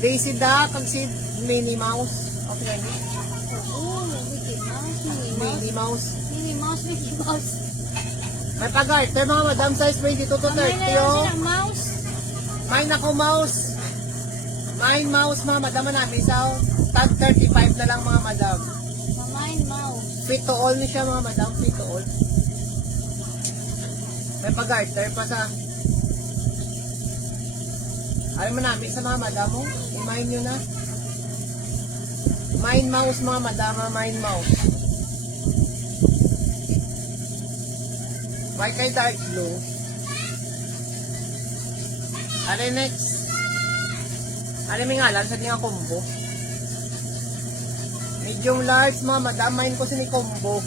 Daisy Duck at si Minnie Mouse. Okay, Oo, Mickey Mouse. Minnie Mouse. Minnie Mouse, Mickey Mouse. May pag-garter mga madam, size 22 to 30 Kamay na lang oh. silang mouse. Mine ako mouse. Mine mouse mga madam namin sa tag 35 na lang mga madam. Mamain mouse. Fit to all ni siya mga madam, fit to all. May pag-garter pa sa ayaw mo namin sa mga madam mo. I-mine nyo na. Mine mouse mga madam, mine mouse. May kay dark blue. Are next. Are may ngalan sa nga combo. Medium large mga madam, main ko sini combo.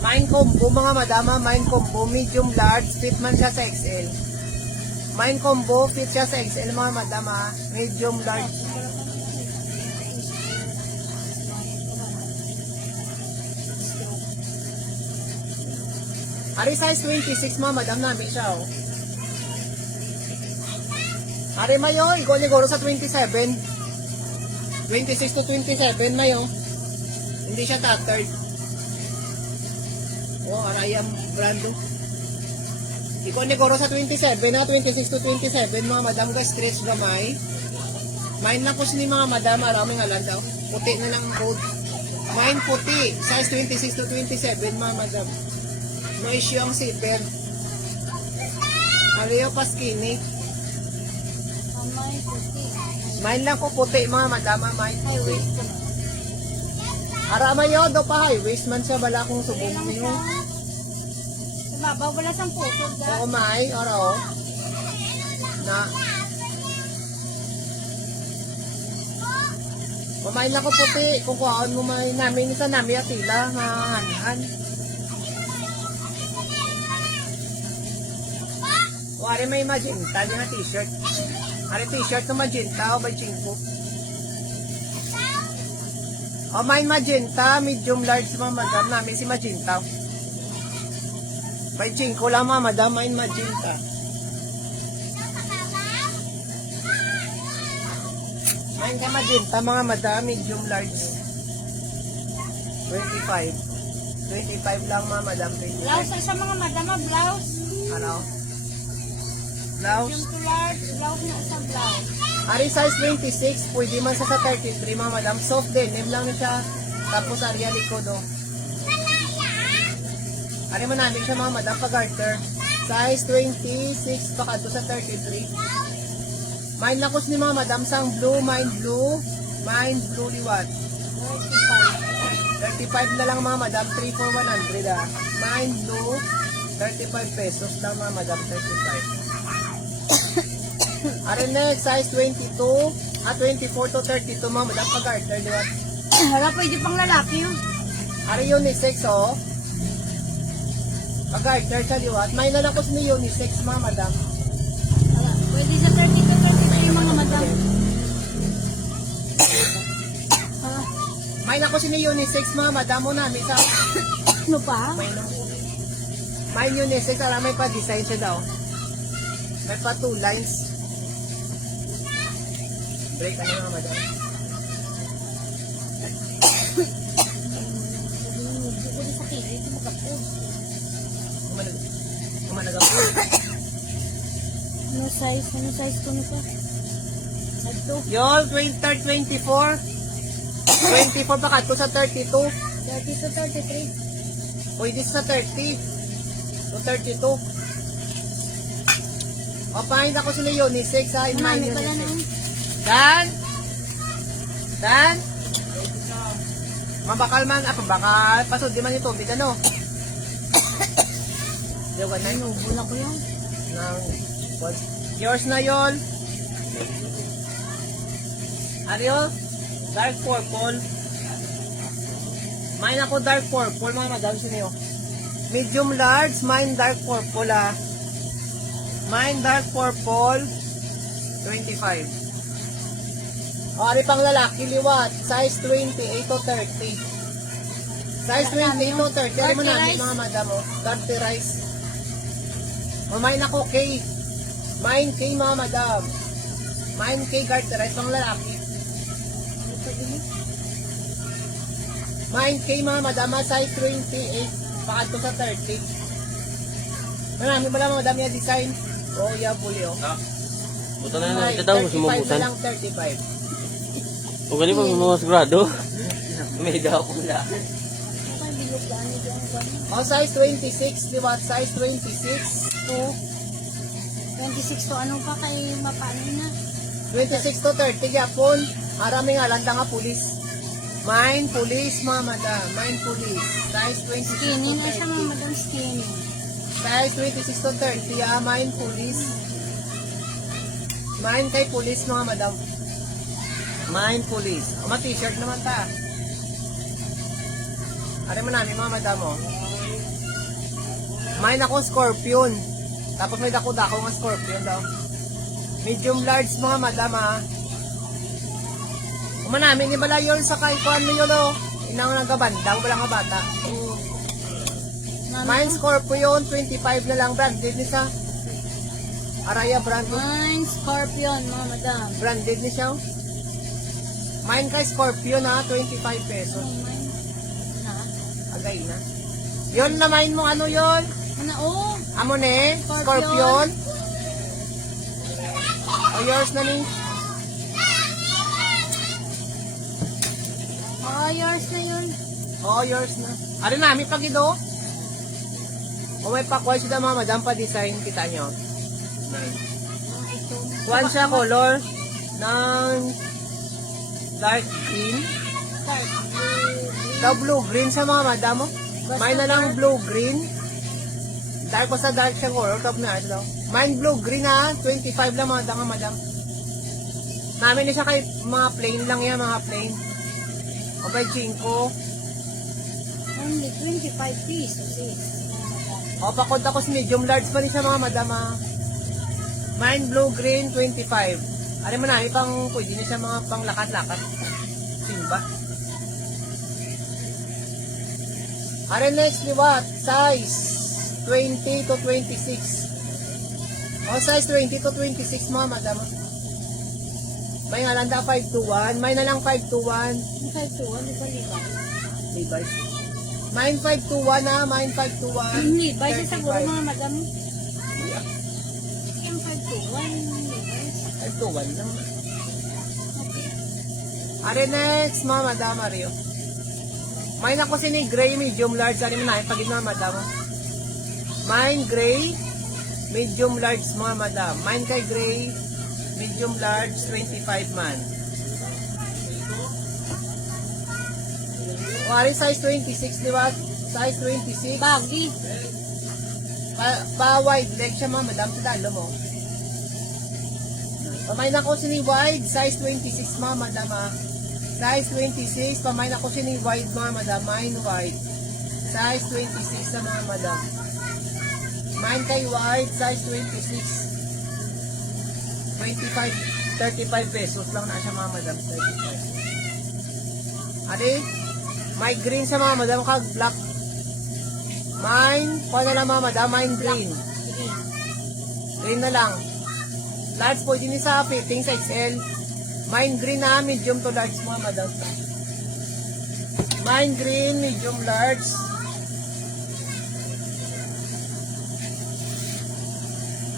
Main combo mga madama, main combo, medium large, fit man siya sa XL. Main combo, fit siya sa XL mga madama, medium large. Ari size 26 mga madam namin siya oh. Ari mayo, ikaw liguro sa 27. 26 to 27 mayo. Hindi siya tattered. Oh, arayang brando. Ikaw liguro sa 27 na 26 to 27 mga madam guys, stretch gamay. Main lang po sini mga madam, maraming alam daw. Puti na lang ang code. Main puti, size 26 to 27 mga madam. No issue ang zipper. Ariyo pa skinny. Kamay, puti. Main lang po puti mga madama, main High puti. waist ko na. Arama yun, do pa high waist man siya, bala kong Tuloy subong lang niyo. siya. Sa babaw, wala sang puso. Oo, may, oro. Na. Kumain lang ko puti, kung kuhaan mo may namin, isa namin atila, mahanhan. O, ari may magenta, yung t-shirt. Ari t-shirt na magenta, o may chinko. O, may magenta, medium large mga madam, namin si magenta. May chinko lang mga madam, may magenta. May ka magenta mga madam, medium large. 25. 25 lang mga madam, 25. Blouse, sa mga madama, blouse. Ano? Blouse. Medium to large, blouse na isang blouse. Ari size 26, pwede man sa 33 mga madam. Soft denim lang na siya. Tapos ari likod o. Ari man namin siya mga madam pag-garter. Size 26, baka to sa 33. Mine lakos ni mga madam sang blue, mine blue liwat. 35 na lang mga madam, 3 for 100 ah. Mine blue, 35 pesos lang mga madam, 35. Are next, size 22, 24 to 32 mga madam, pag-garter liwat. Hala, pwede pang lalaki yun. Are unisex oh. Pag-garter sa liwat, may nalakos ni unisex mga madam. Hala, pwede sa 30 to 33 mga madam. Hala, May nalakos ni unisex mga madam mo namin sa ano pa? may unisex, alam may pa-design siya daw. May pa 2 lines. Break ano mga madam. Pwede sa kilit, magkapos. Kumanagapo. Ano size ko nito? Ito, Yol, 24. 24 baka to sa 32. 30 to 33. Pwede sa 30. To 32. O, pahin ako sila unisex ha. In my Marami pala na unisex. yun. Dan? Mabakal man. Ah, pabakal. Pasod, di man ito. Di ano? Di ba na yun? Nubula ko yun. What? Yours na yun. Ariel? Dark purple. Mine ako dark purple, mga madam siniyo. Medium large, mine dark purple ah. Mine dark purple, 25. O, ari pang lalaki, liwat. Size 28 to 30. Size 28 to 30. Ari mo Dirty namin rice. mga madam o. Dirty rice. O, mine ako K. Mine K mga madam. Mine K dirty rice pang lalaki. Mine K mga madam, size 28. Pakad to sa 30. Marami ba lang mga madam yung design? O, yeah, puli o. Ah. Buta na na. Ay, Ito daw, 35 na sumubutan. lang, 35. O ganun pa, mga sigurado. May daw ko na. Ay, bilog ka. Ano dyan ba? O, size 26, di ba? Size 26 to 26 to ano pa kay mapano na? 26 to 30, yapon. Maraming alanda nga pulis. Mine police, mga madam. Mine police. Size 26 Skinny to na siya mga 30. madam skinny. Size 26 to 30, mine police. Mine kay police mga madam. Mine police. O, t-shirt naman ta. Ari mo namin mga madam, oh. Mine ako scorpion. Tapos may dako-dako nga scorpion daw. Medium large mga madam, ha. Namin, ibala yun sa kaikuan mo yun, oh. Inang nagabanda, wala nga bata. Mine Scorpion, 25 na lang, branded ni sa Araya branded. Mine Scorpion, mga madam. Branded ni siya, oh. Mine kay Scorpion, ha, 25 pesos. Mine. Na? Agay na. Yun na mine mo, ano yun? Ano, oh. Amo ne, Scorpion. Scorpion. O, yours na ni. Oh, yours na yun. Oo, yours na. Ari namin pag ito. O may pakwal sila mga madam pa design kita nyo. Nice. Oh, ito. Kuhan siya color ng dark green. Start. Daw blue green sa mga madam mo. May na lang blue green. Dark pa sa dark siya color. Top na ito daw. Mine blue green ha. 25 lang mga madam. Namin na siya kay mga plain lang yan. Mga plain. O by 5. Only 25 pesos eh. O pakod ako sa medium large pa rin siya mga madam ha. Mine blue green 25. Ano mo na, pang pwede na siya mga pang lakat-lakat. Simba. Ano next liwat? Size 20 to 26. O size 20 to 26 mga madam. May halanda 5 to 1. May na lang 5 to 1. Ang 5 to 1, di ba Levi's? Levi's. Mine 5 to 1 ha. Mine 5 to 1. Levi's yung siguro 35. mga madam. Yeah. Yung 5 to 1, Levi's. 5 to 1 lang. Okay. Are next, mga madam, Mario. May na ko sini gray, medium large. Ano mo na, pagin mga madam. Mine gray, medium large, mga madam. Mine kay gray, medium large, 25 man. O, are size 26, di ba? Size 26. Baggy. Pa wide leg siya, mga madam, sa dalo mo. Pamay na ko sini wide, size 26, mga madam, ha. Size 26, pamay na ko sini wide, mga madam, mine wide. Size 26 na mga madam. Mine kay wide, size 26. 25, 35 pesos lang na siya, mga madam, 35. Ade, may green sa mga madam, kag black. Mine, kung na lang mga madam, mine green. Green na lang. Large po din sa fitting sa XL. Mine green na, medium to large mga madam. Mine green, medium large.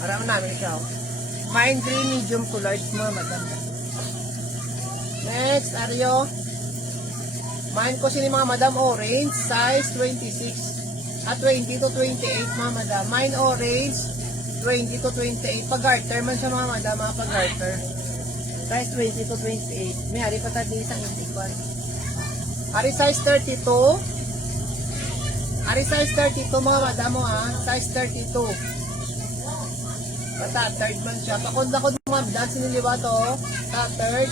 Araman namin siya. Mine green, medium to large mga madam. Next, Aryo. Mine ko sini mga madam orange, size 26. At 20 to 28 mga madam. Mine orange, 20 to 28. Pag-garter man siya mga madam, mga pag-garter. Size 20 to 28. May hari pa tayo isang intikwan. Hari size 32. Hari size 32 mga madam mo ha. Size 32. Tattered man siya. Pakod-lakod mga madam, siniliwa to. Tattered.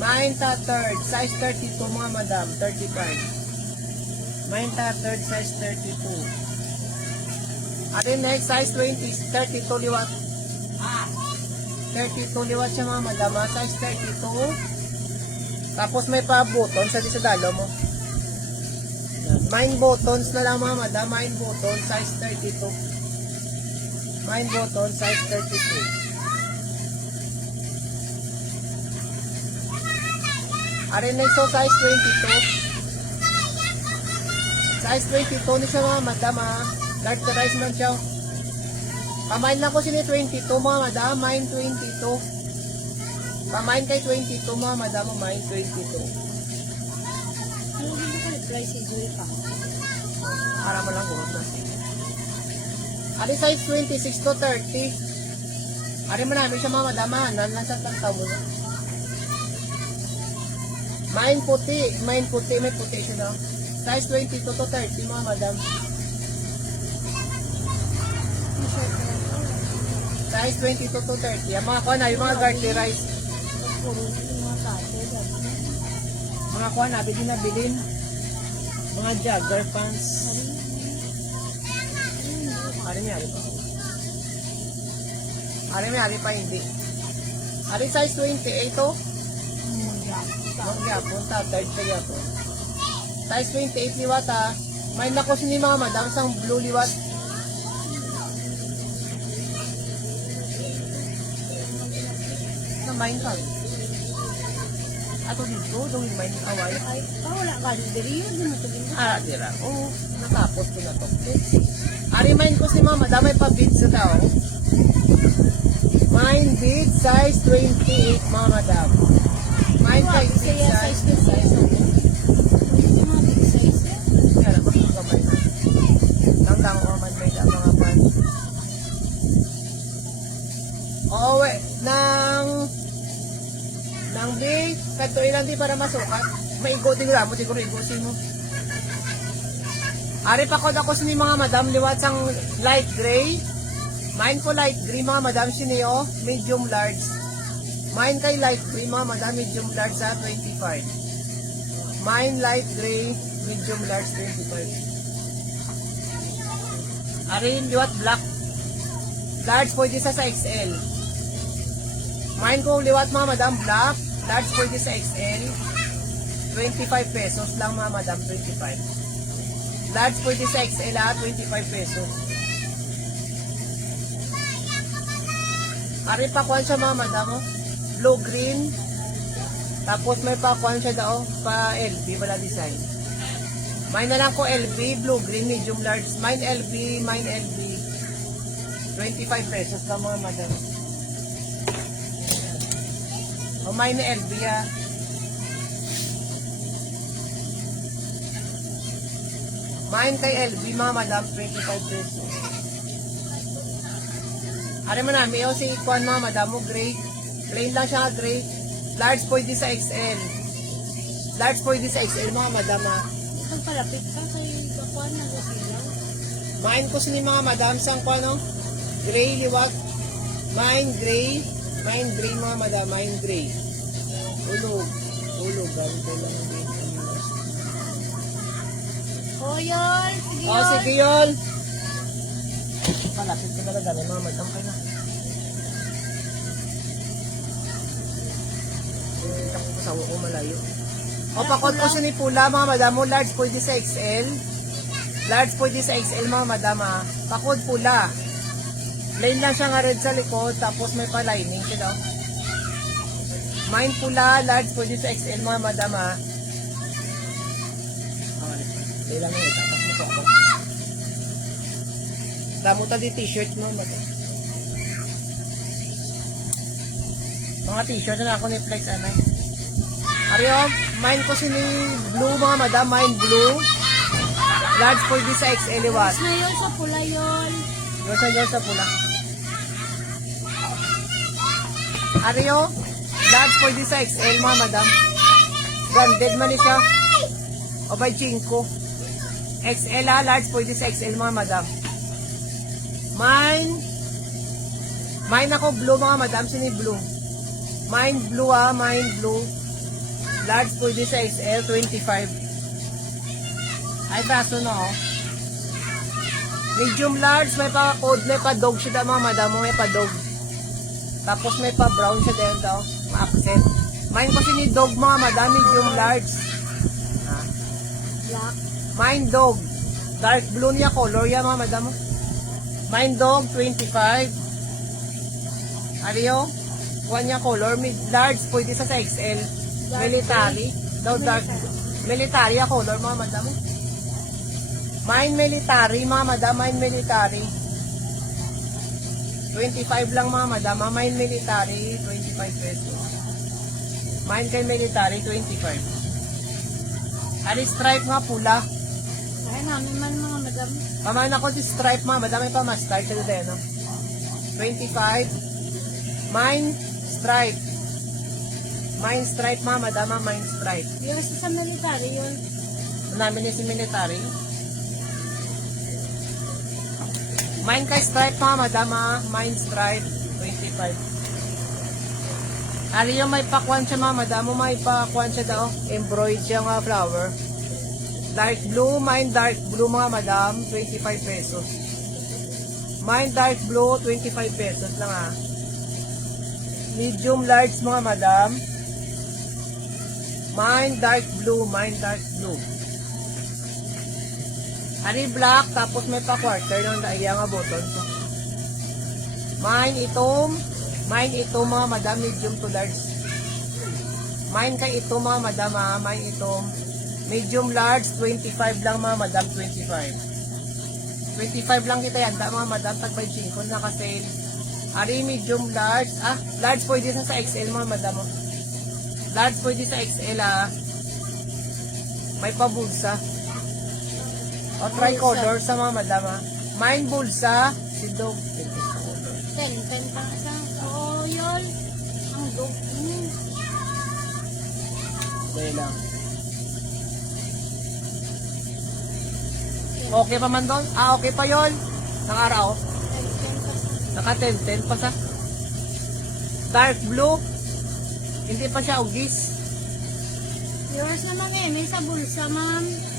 Mine tattered. Size 32 mga madam. 35. Mine tattered. Size 32. Atin next, size 20, 32 liwat. 32 liwat siya mga madam, size 32. Tapos may pa button sa di sa dalo mo. Mine buttons na lang mga madam, mine button, size 32. Mine button, size 32. Atin next, so size 22. Size 22 ni siya mga madam Large the rice man siya. Pamain lang ko sini 22 mga madam. Mine 22. Pamain kay 22 mga madam. Mine 22. Ano din ba price is way pa? Para mo lang gumot na. Ari size 26 to 30. Ari mo namin siya mga madam. Nan lang sa tagtawo. Mine puti. Mine puti. May puti siya na. Size 22 to 30 mga madam. Size 22 to 30. Yung mga kuha na, yung mga garlic rice. Puro yung mga tate. Mga kuha na, bilhin na bilhin. Mga jogger pants. Ari pa hindi. Ari size 28 to. Magyapon, tatay sa yapon. Size 28 liwat ha. May nakos ni mga madam sang blue liwat. Na main ka. Ato dito, doon main away. Ay, wala ka diri yun. Di mo ito ginagawa. Ah, dira. Oo, natapos ko na to. Ari main ko si mama, damay pa beads sa tao. Mine bead size 28 mga madam. Mine kay bead size. Yung mga big size yan. Kaya lang, bakit kamay na? Tanggang ko man may da mga pan. Oo, we. Nang big, kato ilang di para masukat. Maigutin ko lang mo, siguro igutin mo. Ari pa ko ako sini mga madam, liwat sang light gray. Mine ko light gray mga madam, siniyo, medium large. Mine kay light gray mga madam, medium large sa 25. Mine light gray, medium large 25. Ari liwat black. Large pwede sa XL. Mine ko liwat mga madam, black. Large pwede sa XL. 25 pesos lang mga madam, 25. Large pwede sa XL 25 pesos. Ari pakuan siya mga madam, oh. Blue green. Tapos may pakuan siya daw pa LB wala design. Mine na lang ko LB, blue green, medium large. Mine LB, mine LB. 25 pesos lang mga madam. O mine na LB ah. Mine kay LB mga madam, 25 pesos. Ari mo namin yung si Kwan mga madam mo, gray. Plain lang siya nga gray. Large pwede sa XL. Large pwede sa XL mga madam ha. Pagpalapit ka kay Bakuan na gasilaw. Mine ko sini mga madam sang Kwan no? Gray liwat. Mine gray. Mine gray mga madam, mine gray. Ulog. Ulog. Ganito lang din. Yol! Sige Oh, sige yun. Palapit ko talaga may mga madam kayo na. Hindi ko kasawa ko malayo. O, pakot ko siya ni Pula mga madam mo. Large pwede sa XL. Large pwede sa XL mga madam ha. Pakot pula. Plain lang siya nga red sa likod. Tapos may pa-lining siya daw. Mine pula. Large pwede sa XL mga madam ha. Ilang na ito. Tapos mo ako. Damuta di t-shirt mo, madam. Mga t-shirt na ako ni Flex, anay. Ariyo, mine ko si ni blue, mga madam. Mine blue. Large for this sa XL watt. na yun sa pula yun. Yun sa pula. Ariyo, large for this sa XL, mga madam. Branded man siya. O by Chinko. XL ha, large for this sa XL, mga madam. Mine ako blue mga madam, sini blue. Mine blue ah, mine blue. Large pwede sa XL, 25. Ay, braso na oh. Medium large, may pa code, may pa dog siya mga madam, may pa dog. Tapos may pa brown siya din daw, ma-accent. Mine ko sini dog mga madam, medium large. Ah. Black. Mine dog. Dark blue niya color yan mga madam. Mine dog, 25. Ariyo, kuha niya color. Large, pwede sa XL. Military. Daw dark. Military ya color, mga madam. Mine military, mga madam. Mine military. 25 lang, mga madam. Mine military, 25 pesos. Mine kay military, 25. Ari stripe nga pula. Ay, namin man mga madam. Pamain ako si stripe mga madami pa ma-start sa dito, no? 25. Mine stripe. Mine stripe mga madama, mine stripe. Yung isa sa military yun. Namin ni si military. Mine kay stripe mga madam ha. Mine stripe, 25. Ari yung may pakwan siya mga madam mo, may pakwan siya daw. Embroidered siya nga flower. Dark blue, mine dark blue mga madam, 25 pesos. Mine dark blue, 25 pesos lang ha. Medium large mga madam. Mine dark blue, mine dark blue. Ari black, tapos may pa-quarter ng daya nga button ko. Mine itom mga madam, medium to large. Mine kay itom mga madam ha, mine itom. Medium large, 25 lang mga madam, 25. 25 lang kita yan, mga madam, tag 25 naka-sale. Ari medium large, large pwede sa XL mga madam. Large pwede sa XL ha. May pabulsa. O tricolor sa mga madam ha. Mine bulsa, si Dog. 10 pa sa. Oo, yun. Ang dog. Dahil lang. Okay pa man doon? Okay pa yon. Nakaraw. 10 pa sa. Naka 10 pa sa. Dark blue. Hindi pa siya ugis. Yours naman eh. May sa bulsa, ma'am.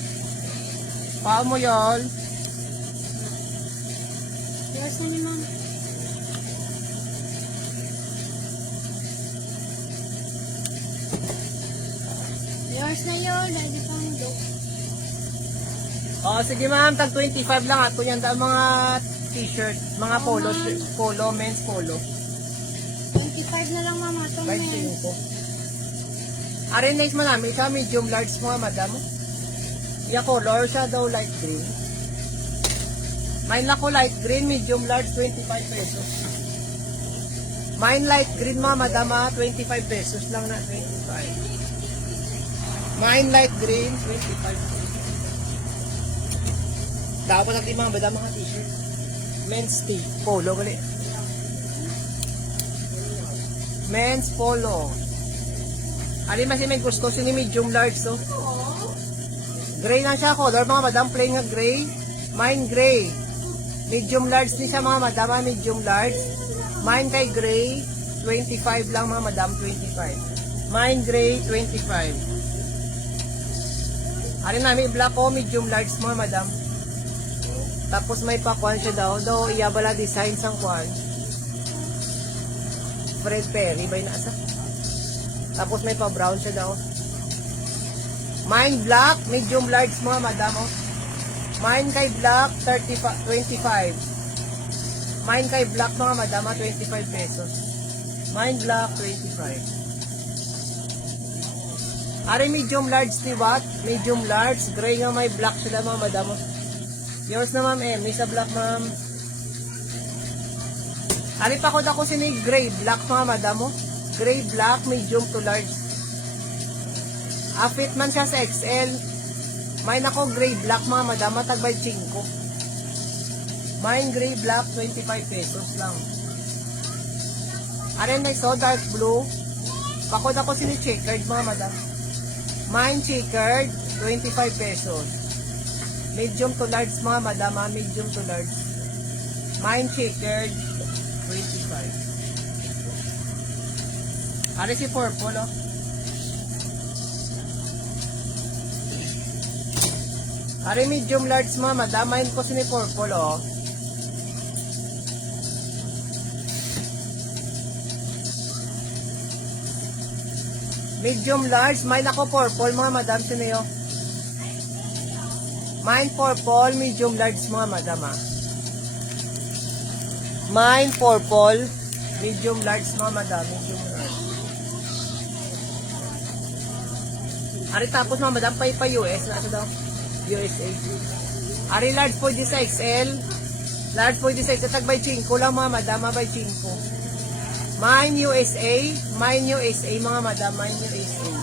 Paa mo yon. Yours na ni ma'am. Yours na yun. Dahil pang dog. Sige ma'am, tag 25 lang ato yan. Dahil mga t-shirt, mga polo, men's polo. 25 na lang, mama. Itong Right men. sa'yo ko. Arin next man namin, siya medium large mga madam. Iya color siya daw light green. Mine lang ko light green, medium large, 25 pesos. Mine light green mga madam, 25 pesos lang na, 25. Mine light green, 25 pesos. Dapat natin mga madam, mga t-shirt. Men's tee, polo gali. Men's polo. Alin mas may gusto sini medium large so. Gray lang siya color mga madam, plain nga gray. Mine gray. Medium large din siya mga madam, medium large. Mine kay gray, 25 lang mga madam, 25. Mine gray, 25. Alin namin black ko, medium large mga madam. Tapos may pakwan siya daw, iyabala design sang kwan. Fred Perry, bay na asa. Tapos may pa-brown siya daw. Mine black, medium large mga madam. Mine kay black, 25. Mine kay black mga madam, 25 pesos. Mine black, 25. Ari medium large ni what? Medium large, gray nga may black sila mga madam. Yours na ma'am may sa black ma'am. Ari pa ko dako sini gray black mga madam. Gray black, medium to large. Fit man siya sa XL. Mine ako gray black mga madam, tagbay 5. Mine gray black, 25 pesos lang. Arin na so dark blue. Pakod ako sini checkered mga madam. Mine checkered, 25 pesos. Medium to large mga madam, medium to large. Mine checkered, 25. Ari si purple oh. Ari medium large mga madam, mine ko sini purple oh. Medium large, mine ako purple mga madam, sino yun? Mine purple, medium large mga madam ah. Mine purple, medium large mga madam, medium large. Ari tapos mga madam, pa US, nasa daw? USA. Ari large po di sa XL. Large po di sa XL, tag by 5 lang mga madam, by 5. Mine USA, mine USA mga madam, mine USA.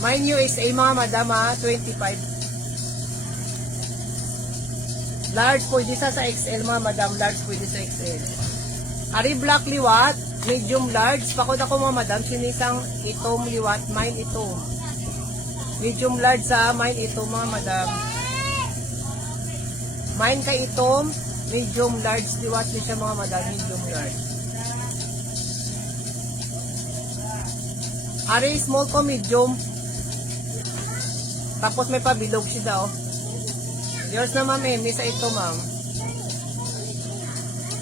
Mine USA mga madam 25. Large po di sa XL mga madam, large po di sa XL. Ari black liwat, medium large, pakod ako mga madam, sinisang itom liwat, mine itom. Medium large sa mine itom mga madam. Mine kay itom, medium large. Liwat niya siya mga madam, medium large. Ari, small to medium. Tapos may pabilog siya daw. Yours na ma'am, Emi, sa ito ma'am.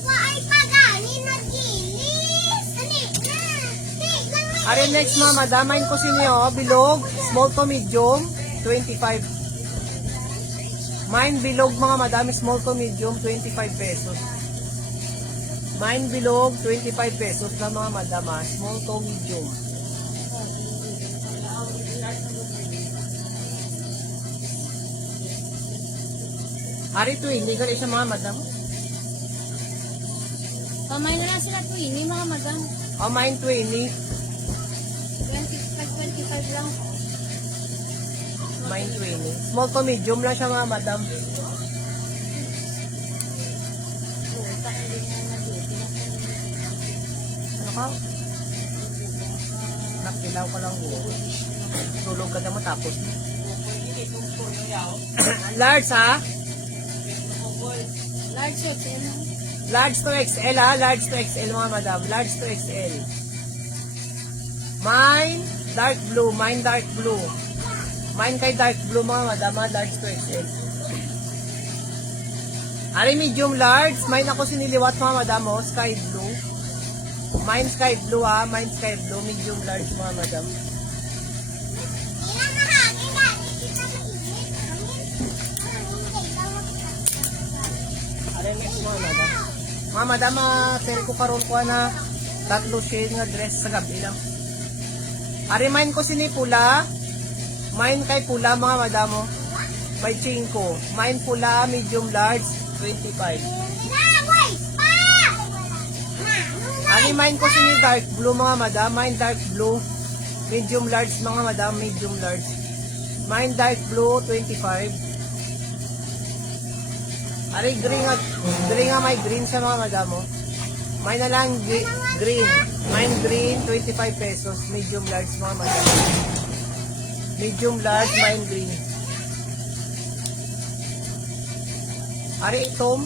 Ay, pagani na gilis. Ani na. Ari, next ma'am, madamain ko sa inyo, bilog, small to medium, 25. Mine bilog mga madami, small to medium, 25 pesos. Mine bilog, 25 pesos na mga madama, small to medium. Ari, 20, gali siya mga madam. Pamay na lang sila 20, mga madam. O, mine 20, 25 lang. mine 20. Small to medium lang siya mga madam. Ano ka? Nakilaw ka lang mo. Tulog ka na mo tapos. Large ha? Large shot, yan. Large to XL ha? Large to XL mga madam. Large to XL. Mine, dark blue. Mine, dark blue. Mine kay dark blue mga madam ha? Large to XL. Ari medium large. Mine ako siniliwat mga madam ho? Sky blue. Mine sky blue ha? Mine sky blue. Medium large mga madam. Ari next mga madam. Mga madam, sell ko karon ko na tatlo shade nga dress sa gabi lang. Ari mine ko sini pula. Mine kay pula mga madam mo. May 5. Mine pula, medium large, 25. Ari mine ko sini dark blue mga madam. Mine dark blue. Medium large mga madam, medium large. Mine dark blue, 25. Ari green nga may green sa mga madam mo. Mine na lang green. Mine green, 25 pesos. Medium large mga madam. Medium large, mine green. Ari itom.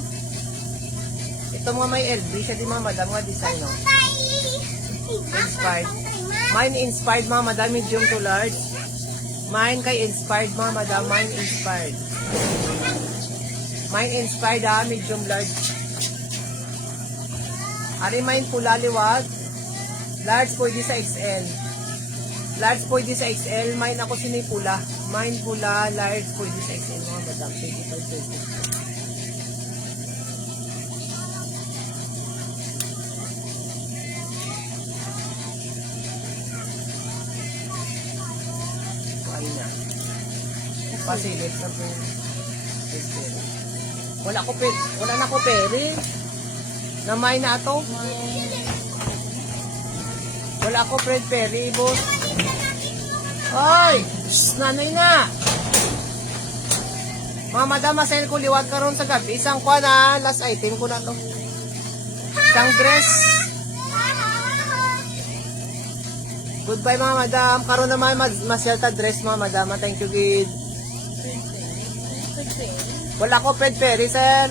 Itom nga may LB. Siya di mga madam nga design no. Inspired. Mine inspired mga madam, medium to large. Mine kay inspired mga madam, mine inspired. Mine inspired ha, medium large. Ari mine pula liwat. Large pwede sa XL. Large pwede sa XL. Mine ako sinipula. Mine pula, large pwede sa XL mga madam. 25 pesos. Kain na. Pasilit na po. Wala na ko peri. Namay na ato. Wala ko Fred Perry, boss. Hoy! Shhh, nanay na! Mga madam, masayal ko liwat karon sa gabi. Isang kwa na, last item ko na to. Isang dress. Goodbye mga madam. Karon naman masyal ta dress mga madam. Thank you, Gid. Wala ko Fred Perry, sir.